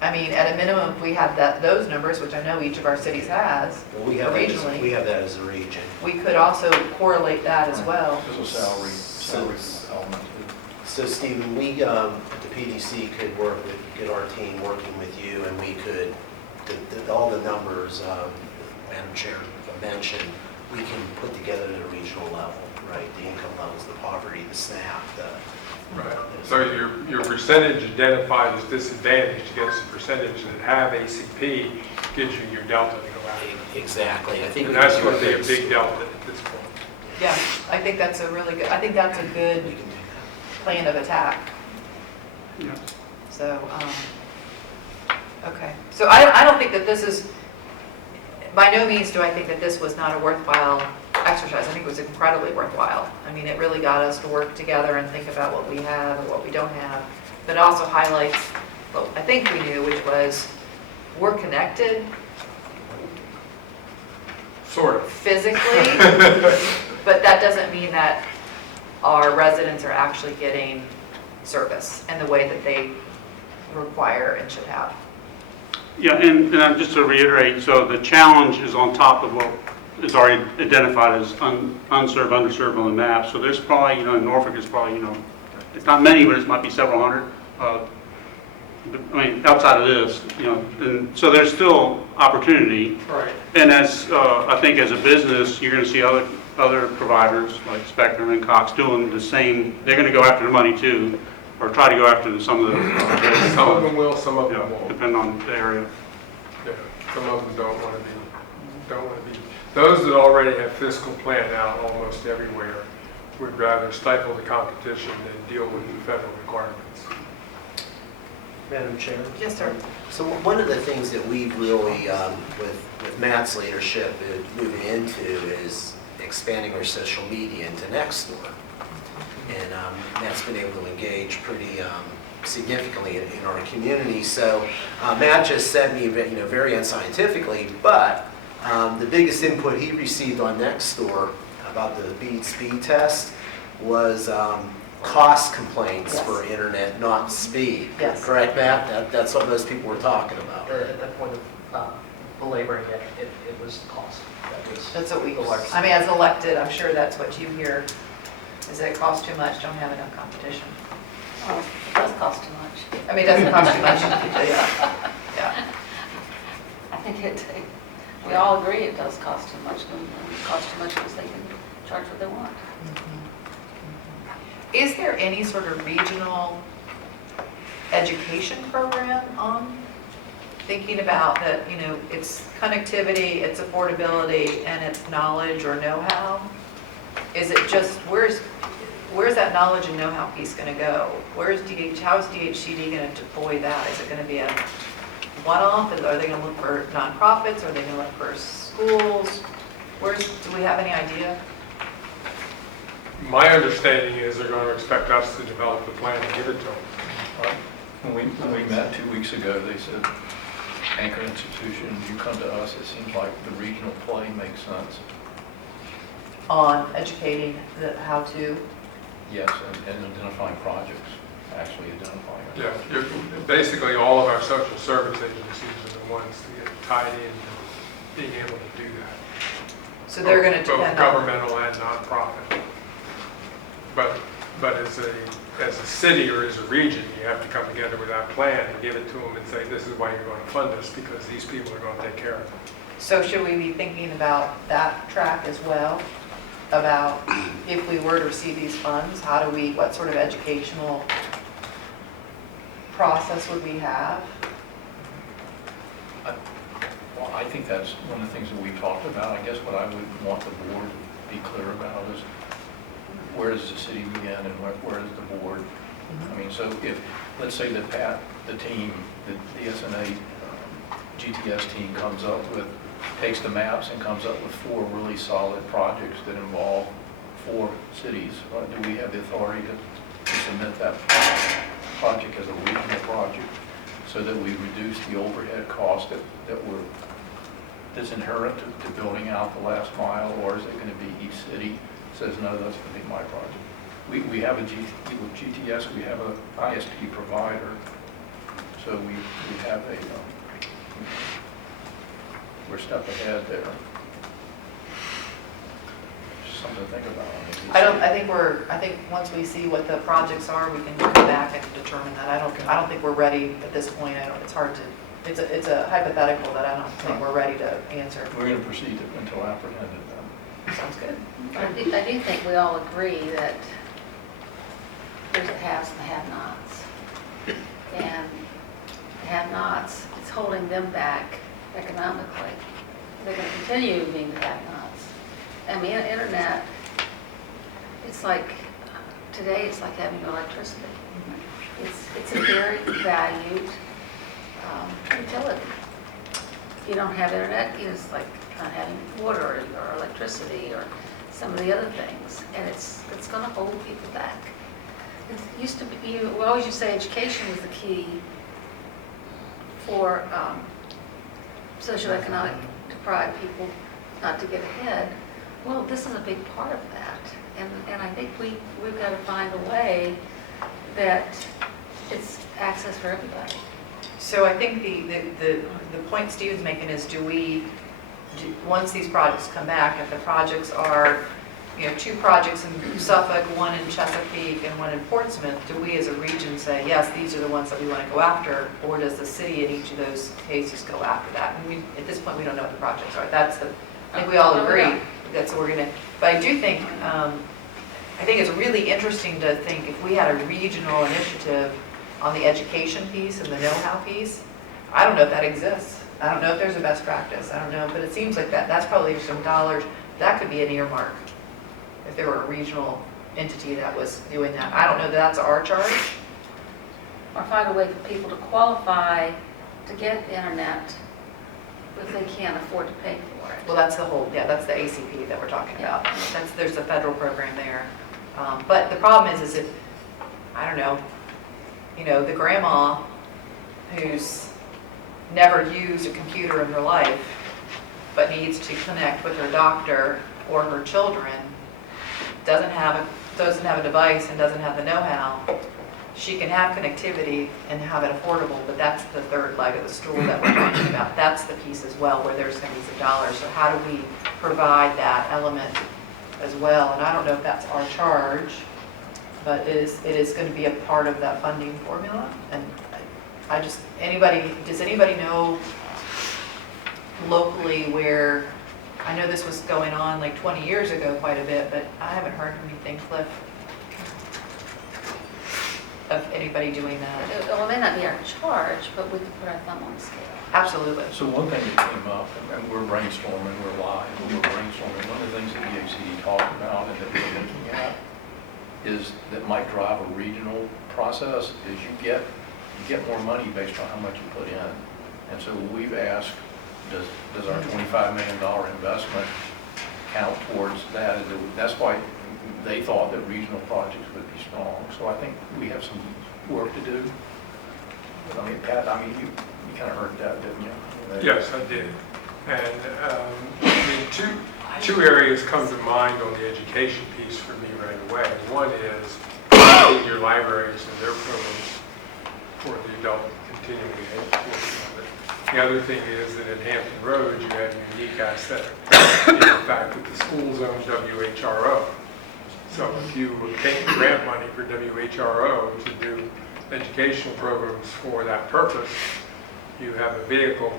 I mean, at a minimum, if we have those numbers, which I know each of our cities has, Well, we have that regionally. we have that as a region. We could also correlate that as well. There's a salary element too. So Stephen, we, at the PDC could work with, get our team working with you, and we could, all the numbers, Madam Chair mentioned, we can put together at a regional level, right? The income levels, the poverty, the SNAP, Right. So your percentage identified as disadvantaged against the percentage that have ACP gives you your delta to go after. Exactly. I think And we that's can going to be a fix- big delta at this point. Yeah, I think that's a really good, I think that's a good We can do plan of attack. Yes. So, okay. So I don't think that this is, by no means do I think that this was not a worthwhile exercise. I think it was incredibly worthwhile. I mean, it really got us to work together and think about what we have and what we don't have. But it also highlights what I think we knew, which was we're connected Sort of. physically, but that doesn't mean that our residents are actually getting service in the way that they require and should have. Yeah, and just to reiterate, so the challenge is on top of what is already identified as unserved, underserved on the map. So there's probably, in Norfolk, it's probably, it's not many, but it might be several hundred. I mean, outside of this, and so there's still opportunity. Right. And as, I think as a business, you're going to see other providers like Spectrum and Cox doing the same. They're going to go after the money too, or try to go after some of the. Some of them will, some of them Yeah, won't. depending on the area. Yeah, some of them don't want to be. Those that already have fiscal plan out almost everywhere would rather stifle the competition than deal with the federal requirements. Madam Chair? Yes, sir. So one of the things that we've really, with Matt's leadership, moving into is expanding our social media into Nextdoor. And Matt's been able to engage pretty significantly in our community. So Matt just sent me, very unscientifically, but the biggest input he received on Nextdoor about the BEAD speed test was cost complaints Yes. for internet, not speed. Yes. Correct, Matt? That's what most people were talking about. At that point of belaboring it, it was cost. That's what we, the largest. I mean, as elected, I'm sure that's what you hear, is that it costs too much, don't have enough competition. Oh, it does cost too much. I mean, it doesn't cost too much. Yeah. I think we all agree it does cost too much. And it costs too much because they can charge what they want. Is there any sort of regional education program on thinking about that, it's connectivity, it's affordability, and it's knowledge or know-how? Is it just, where's that knowledge and know-how piece going to go? How is DHCD going to deploy that? Is it going to be a one-off? Are they going to look for nonprofits? Are they going to look for schools? Do we have any idea? My understanding is they're going to expect us to develop the plan and give it to them. When we met 2 weeks ago, they said, anchor institution, you come to us, it seems like the regional play makes sense. On educating how to? Yes, and identifying projects, actually identifying. Yeah, basically all of our social service agencies are the ones to get tied into being able to do that. So they're going to Both depend on. governmental and nonprofit. But as a city or as a region, you have to come together with that plan and give it to them and say, this is why you're going to fund us, because these people are going to take care of it. So should we be thinking about that track as well? About if we were to receive these funds, what sort of educational process would we have? Well, I think that's one of the things that we talked about. I guess what I would want the board to be clear about is where does the city begin and where is the board? I mean, so if, let's say that Pat, the team, the SNA GTS team takes the maps and comes up with 4 really solid projects that involve 4 cities, do we have the authority to submit that project as a regional project so that we reduce the overhead cost that's inherent to building out the last mile, or is it going to be each city says, no, that's going to be my project? We have with GTS, we have a ISP provider, so we have we're a step ahead there. Just something to think about. I think once we see what the projects are, we can come back and determine that. I don't think we're ready at this point. It's hard to, it's a hypothetical that I don't think we're ready to answer. We're going to proceed until apprehended then. Sounds good. I do think we all agree that there's the haves and the have-nots. And the have-nots, it's holding them back economically. They're going to continue being the have-nots. I mean, internet, it's like, today it's like having electricity. It's a very valued utility. If you don't have internet, it's like not having water or electricity or some of the other things. And it's going to hold people back. It used to be, we always used to say education was the key for socioeconomic deprived people not to get ahead. Well, this is a big part of that. And I think we've got to find a way that it's access for everybody. So I think the point Steve's making is once these projects come back, if the projects are, 2 projects in Suffolk, 1 in Chesapeake, and 1 in Portsmouth, do we as a region say, yes, these are the ones that we want to go after, or does the city in each of those cases go after that? And at this point, we don't know what the projects are. I think we all agree that's what we're going to, but I do think, I think it's really interesting to think if we had a regional initiative on the education piece and the know-how piece. I don't know if that exists. I don't know if there's a best practice. I don't know, but it seems like that's probably some dollars. That could be an earmark if there were a regional entity that was doing that. I don't know that that's our charge. Or find a way for people to qualify to get internet if they can't afford to pay for it. Well, that's that's the ACP that we're talking about. There's a federal program there. But the problem is if, I don't know, the grandma who's never used a computer in her life but needs to connect with her doctor or her children, doesn't have a device and doesn't have the know-how, she can have connectivity and have it affordable, but that's the third leg of the stool that we're talking about. That's the piece as well where there's going to be some dollars. So how do we provide that element as well? And I don't know if that's our charge, but it is going to be a part of that funding formula. And does anybody know locally where, I know this was going on like 20 years ago quite a bit, but I haven't heard anything, Cliff, of anybody doing that. Well, it may not be our charge, but we could put our thumb on the scale. Absolutely. So one thing that came up, and we're brainstorming, we're live, but we're brainstorming, one of the things that EACD talked about and that we're looking at is that might drive a regional process is you get more money based on how much you put in. And so we've asked, does our $25 million investment count towards that? That's why they thought that regional projects would be strong. So I think we have some work to do. But I mean, Pat, you kind of heard that, didn't you? Yes, I did. And two areas come to mind on the education piece for me right away. One is your libraries and their programs for the adult continuing education of it. The other thing is that at Hampton Roads, you have a unique asset in the fact that the school zone's WHRO. So if you obtain grant money for WHRO to do educational programs for that purpose, you have a vehicle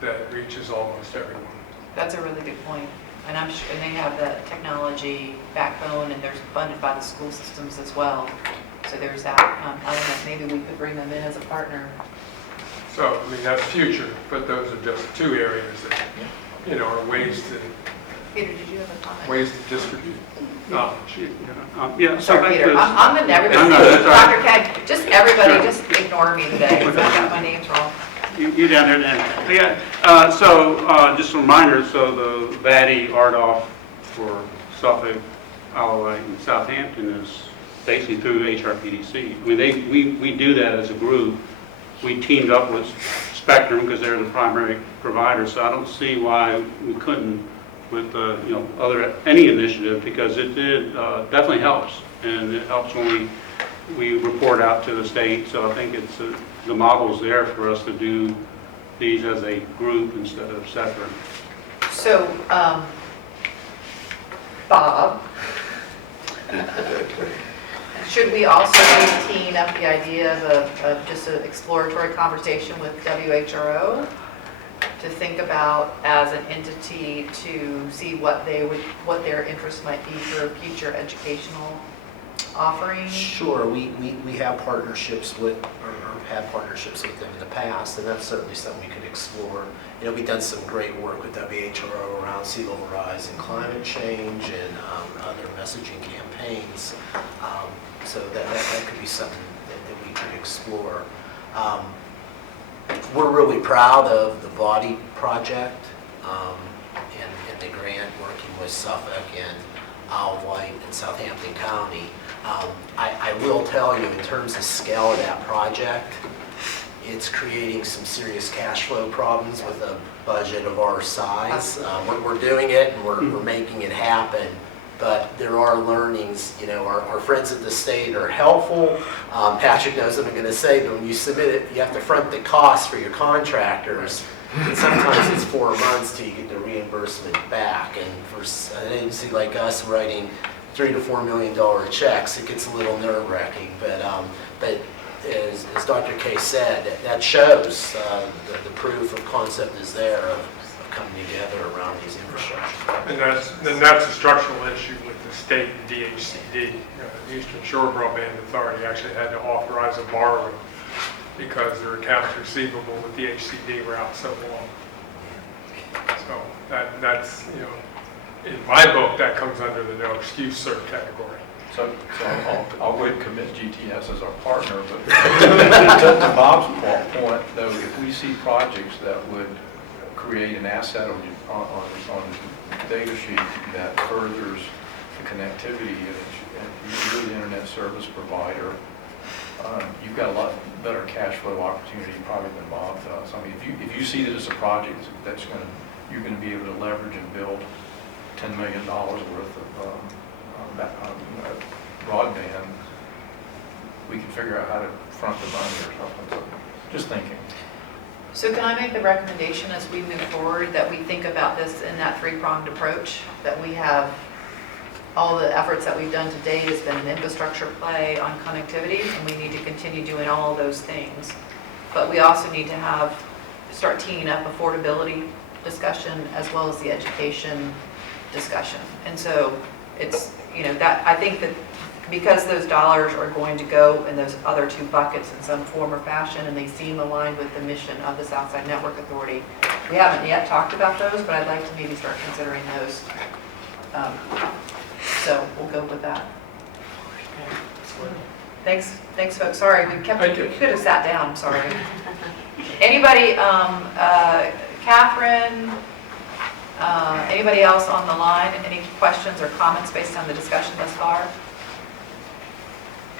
that reaches almost everyone. That's a really good point. And I'm sure, and they have the technology backbone, and they're funded by the school systems as well. So there's that element. Maybe we could bring them in as a partner. So, that's future, but those are just 2 areas that, are ways to Peter, did you have a comment? ways to distribute knowledge. Yeah, so Sorry, Peter. I'm the everybody. Dr. Keg, just everybody, just ignore me today. I got my names wrong. You down there then. Yeah. So just a reminder, so the VADI RDOF for Suffolk Isle of Wight and Southampton is basically through HRPDC. I mean, we do that as a group. We teamed up with Spectrum because they're the primary provider, so I don't see why we couldn't with, any initiative, because it definitely helps, and it helps when we report out to the state, so I think it's, the model's there for us to do these as a group instead of separate. So, Bob, should we also be teeing up the idea of just an exploratory conversation with WHRO to think about as an entity to see what their interest might be for future educational offerings? Sure, we have partnerships with, or had partnerships with them in the past, and that's certainly something we could explore. You know, we've done some great work with WHRO around sea level rise and climate change and other messaging campaigns. So that could be something that we could explore. We're really proud of the Body Project and the grant working with Suffolk and Isle of Wight and Southampton County. I will tell you, in terms of scale of that project, it's creating some serious cash flow problems with a budget of our size. We're doing it and we're making it happen, but there are learnings. You know, our friends at the state are helpful. Patrick knows what I'm going to say, but when you submit it, you have to front the cost for your contractors. And sometimes it's 4 months till you get the reimbursement back. And for an agency like us writing $3 to $4 million checks, it gets a little nerve-wracking. But as Dr. Kay said, that shows the proof of concept is there of coming together around these infrastructures. And that's a structural issue with the state and DHCD. The Eastern Shore Broadband Authority actually had to authorize a borrowing because their accounts receivable with the HCD were out so long. So that's, in my book, that comes under the no excuse cert category. So I'll go ahead and commit GTS as our partner, but to Bob's point, though, if we see projects that would create an asset on the data sheet that furthers the connectivity, and you're the internet service provider, you've got a lot better cash flow opportunity probably than Bob does. I mean, if you see that as a project that's you're going to be able to leverage and build $10 million worth of broadband, we can figure out how to front the money or something. So just thinking. So can I make the recommendation as we move forward that we think about this in that three-pronged approach, that we have all the efforts that we've done to date has been an infrastructure play on connectivity, and we need to continue doing all of those things. But we also need to start teeing up affordability discussion as well as the education discussion. And so it's, that I think that because those dollars are going to go in those other two buckets in some form or fashion, and they seem aligned with the mission of the Southside Network Authority, we haven't yet talked about those, but I'd like to maybe start considering those. So we'll go with that. Thanks, folks. Sorry, we could have sat down. Sorry. Anybody? Catherine. Anybody else on the line? Any questions or comments based on the discussion thus far?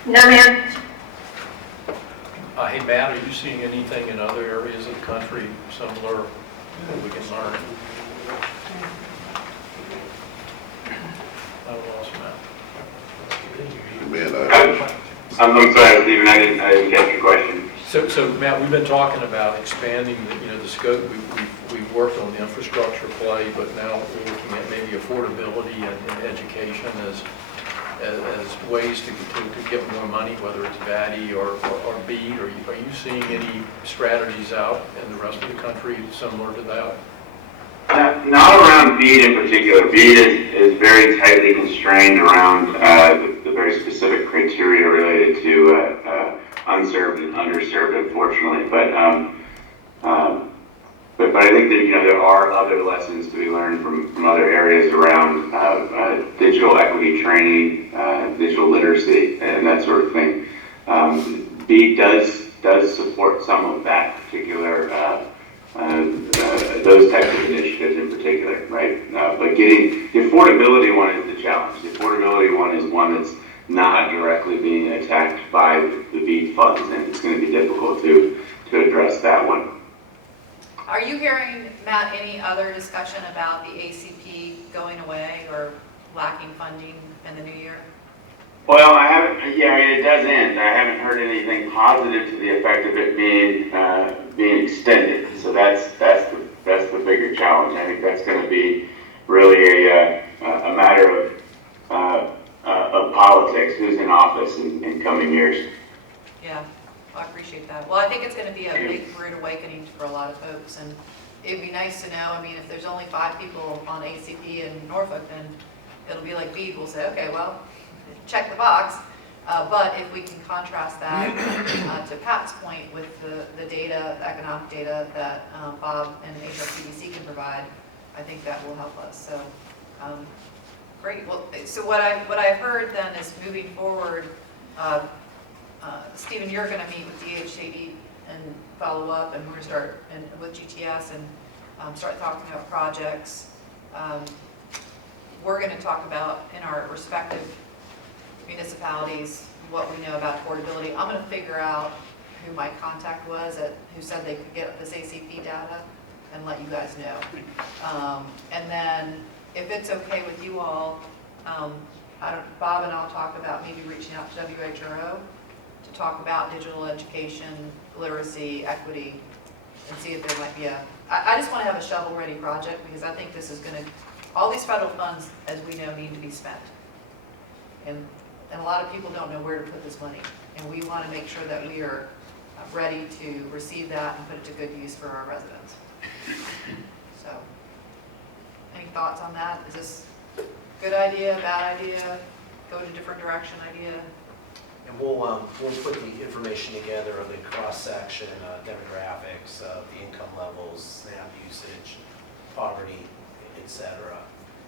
No, ma'am. Hey, Matt, are you seeing anything in other areas of the country similar that we can learn? I lost Matt. I'm sorry, Stephen, I didn't get your question. So Matt, we've been talking about expanding the scope. We've worked on the infrastructure play, but now we're looking at maybe affordability and education as ways to get more money, whether it's VADI or BEAD. Are you seeing any strategies out in the rest of the country similar to that? Not around BEAD in particular. BEAD is very tightly constrained around the very specific criteria related to unserved and underserved, unfortunately. But I think that there are other lessons to be learned from other areas around digital equity training, digital literacy, and that sort of thing. BEAD does support some of that particular those types of initiatives in particular, right? But getting, the affordability one is the challenge. The affordability one is one that's not directly being attacked by the BEAD funds, and it's going to be difficult to address that one. Are you hearing, Matt, any other discussion about the ACP going away or lacking funding in the new year? Well, I haven't. Yeah, I mean, it does end. I haven't heard anything positive to the effect of it being extended. So that's the bigger challenge. I think that's going to be really a matter of politics. Who's in office in coming years? Yeah, well, I appreciate that. Well, I think it's going to be a big rude awakening for a lot of folks, and it'd be nice to know. I mean, if there's only 5 people on ACP in Norfolk, then it'll be like BEAD. We'll say, okay, well, check the box. But if we can contrast that to Pat's point with the data, the economic data that Bob and HRPDC can provide, I think that will help us. So great. Well, so what I've heard then is moving forward, Stephen, you're going to meet with DHCD and follow up, and we're going to start with GTS and start talking about projects. We're going to talk about in our respective municipalities what we know about affordability. I'm going to figure out who my contact was who said they could get this ACP data and let you guys know. And then if it's okay with you all, Bob and I'll talk about maybe reaching out to WHRO to talk about digital education, literacy, equity, and see if there might be I just want to have a shovel-ready project because I think this is going to, all these federal funds, as we know, need to be spent. And a lot of people don't know where to put this money. And we want to make sure that we are ready to receive that and put it to good use for our residents. So, any thoughts on that? Is this a good idea, bad idea, go in a different direction idea? And we'll put the information together of the cross-section demographics, the income levels, SNAP usage, poverty, etc.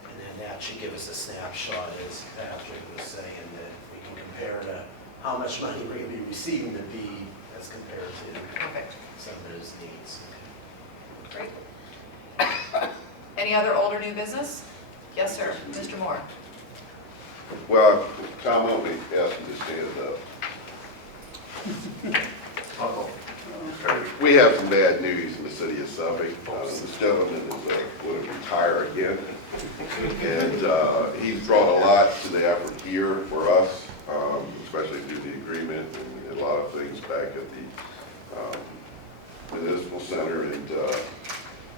And then that should give us a snapshot, as Patrick was saying, that we can compare to how much money we're going to be receiving to BEAD as compared to some of those needs. Great. Any other old or new business? Yes, sir. Mr. Moore. Well, Tom Oakley asked me to stand up. We have some bad news in the city of Suffolk. This gentleman is going to retire again. And he's brought a lot to the effort here for us, especially through the agreement and a lot of things back at the municipal center. And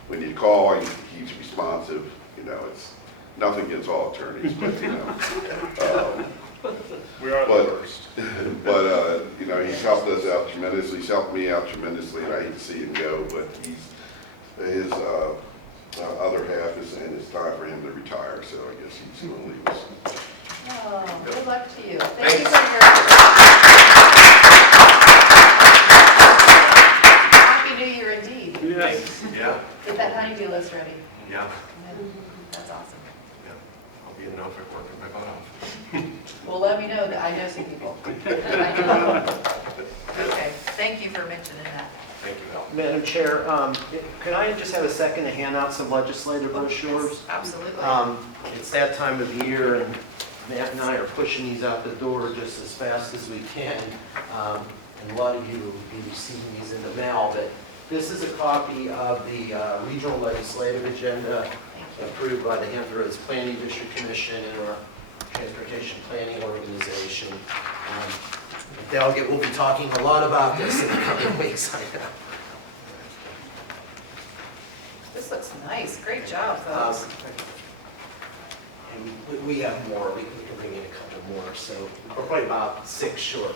when you call, he's responsive. You know, it's nothing against all attorneys, but you know. We are the worst. But you know, he's helped us out tremendously. He's helped me out tremendously, and I hate to see him go. But his other half is, and it's time for him to retire. So I guess he's going to leave us. Oh, good luck to you. Thank you for your Happy New Year indeed. Yes. Yeah. Get that honeydew list ready. Yeah. That's awesome. Yeah. I'll be in Norfolk working my butt off. Well, let me know that I know some people. Okay, thank you for mentioning that. Thank you, Al. Madam Chair, can I just have a second to hand out some legislative brochures? Absolutely. It's that time of year, and Matt and I are pushing these out the door just as fast as we can. And a lot of you will be receiving these in the mail, but this is a copy of the regional legislative agenda approved by the Hampton Roads Planning District Commission and our Transportation Planning Organization. Delegate will be talking a lot about this in the coming weeks, I know. This looks nice. Great job, folks. And we have more. We can bring in a couple more. So we're probably about 6 short.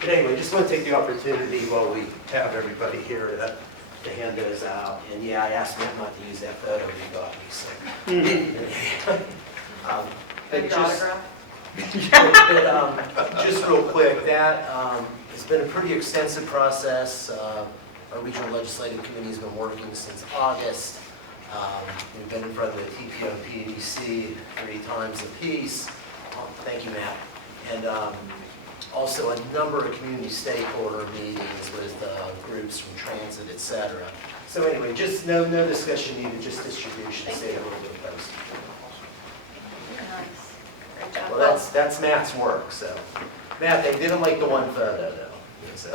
But anyway, just want to take the opportunity while we have everybody here to hand those out. And yeah, I asked Matt not to use that photo you got me. So. Good autograph. Just real quick, that has been a pretty extensive process. Our regional legislative committee has been working since August. We've been in front of the TPO and PDC 3 times apiece. Thank you, Matt. And Also, a number of community stakeholder meetings with groups from transit, et cetera. So anyway, just no discussion needed, just distribution, save a little bit of posting. Nice. Great job. Well, that's Matt's work, so. Matt, they didn't like the one photo, though. So.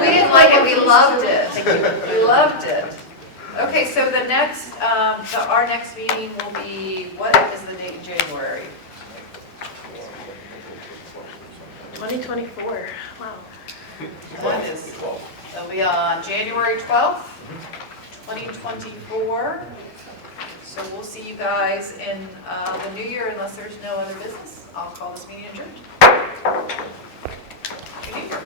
We didn't like it, we loved it. We loved it. Okay, so the next, our next meeting will be, what is the date in January? 2024, wow. That is, it'll be on January 12th, 2024. So we'll see you guys in the new year unless there's no other business. I'll call this meeting adjourned. Good evening.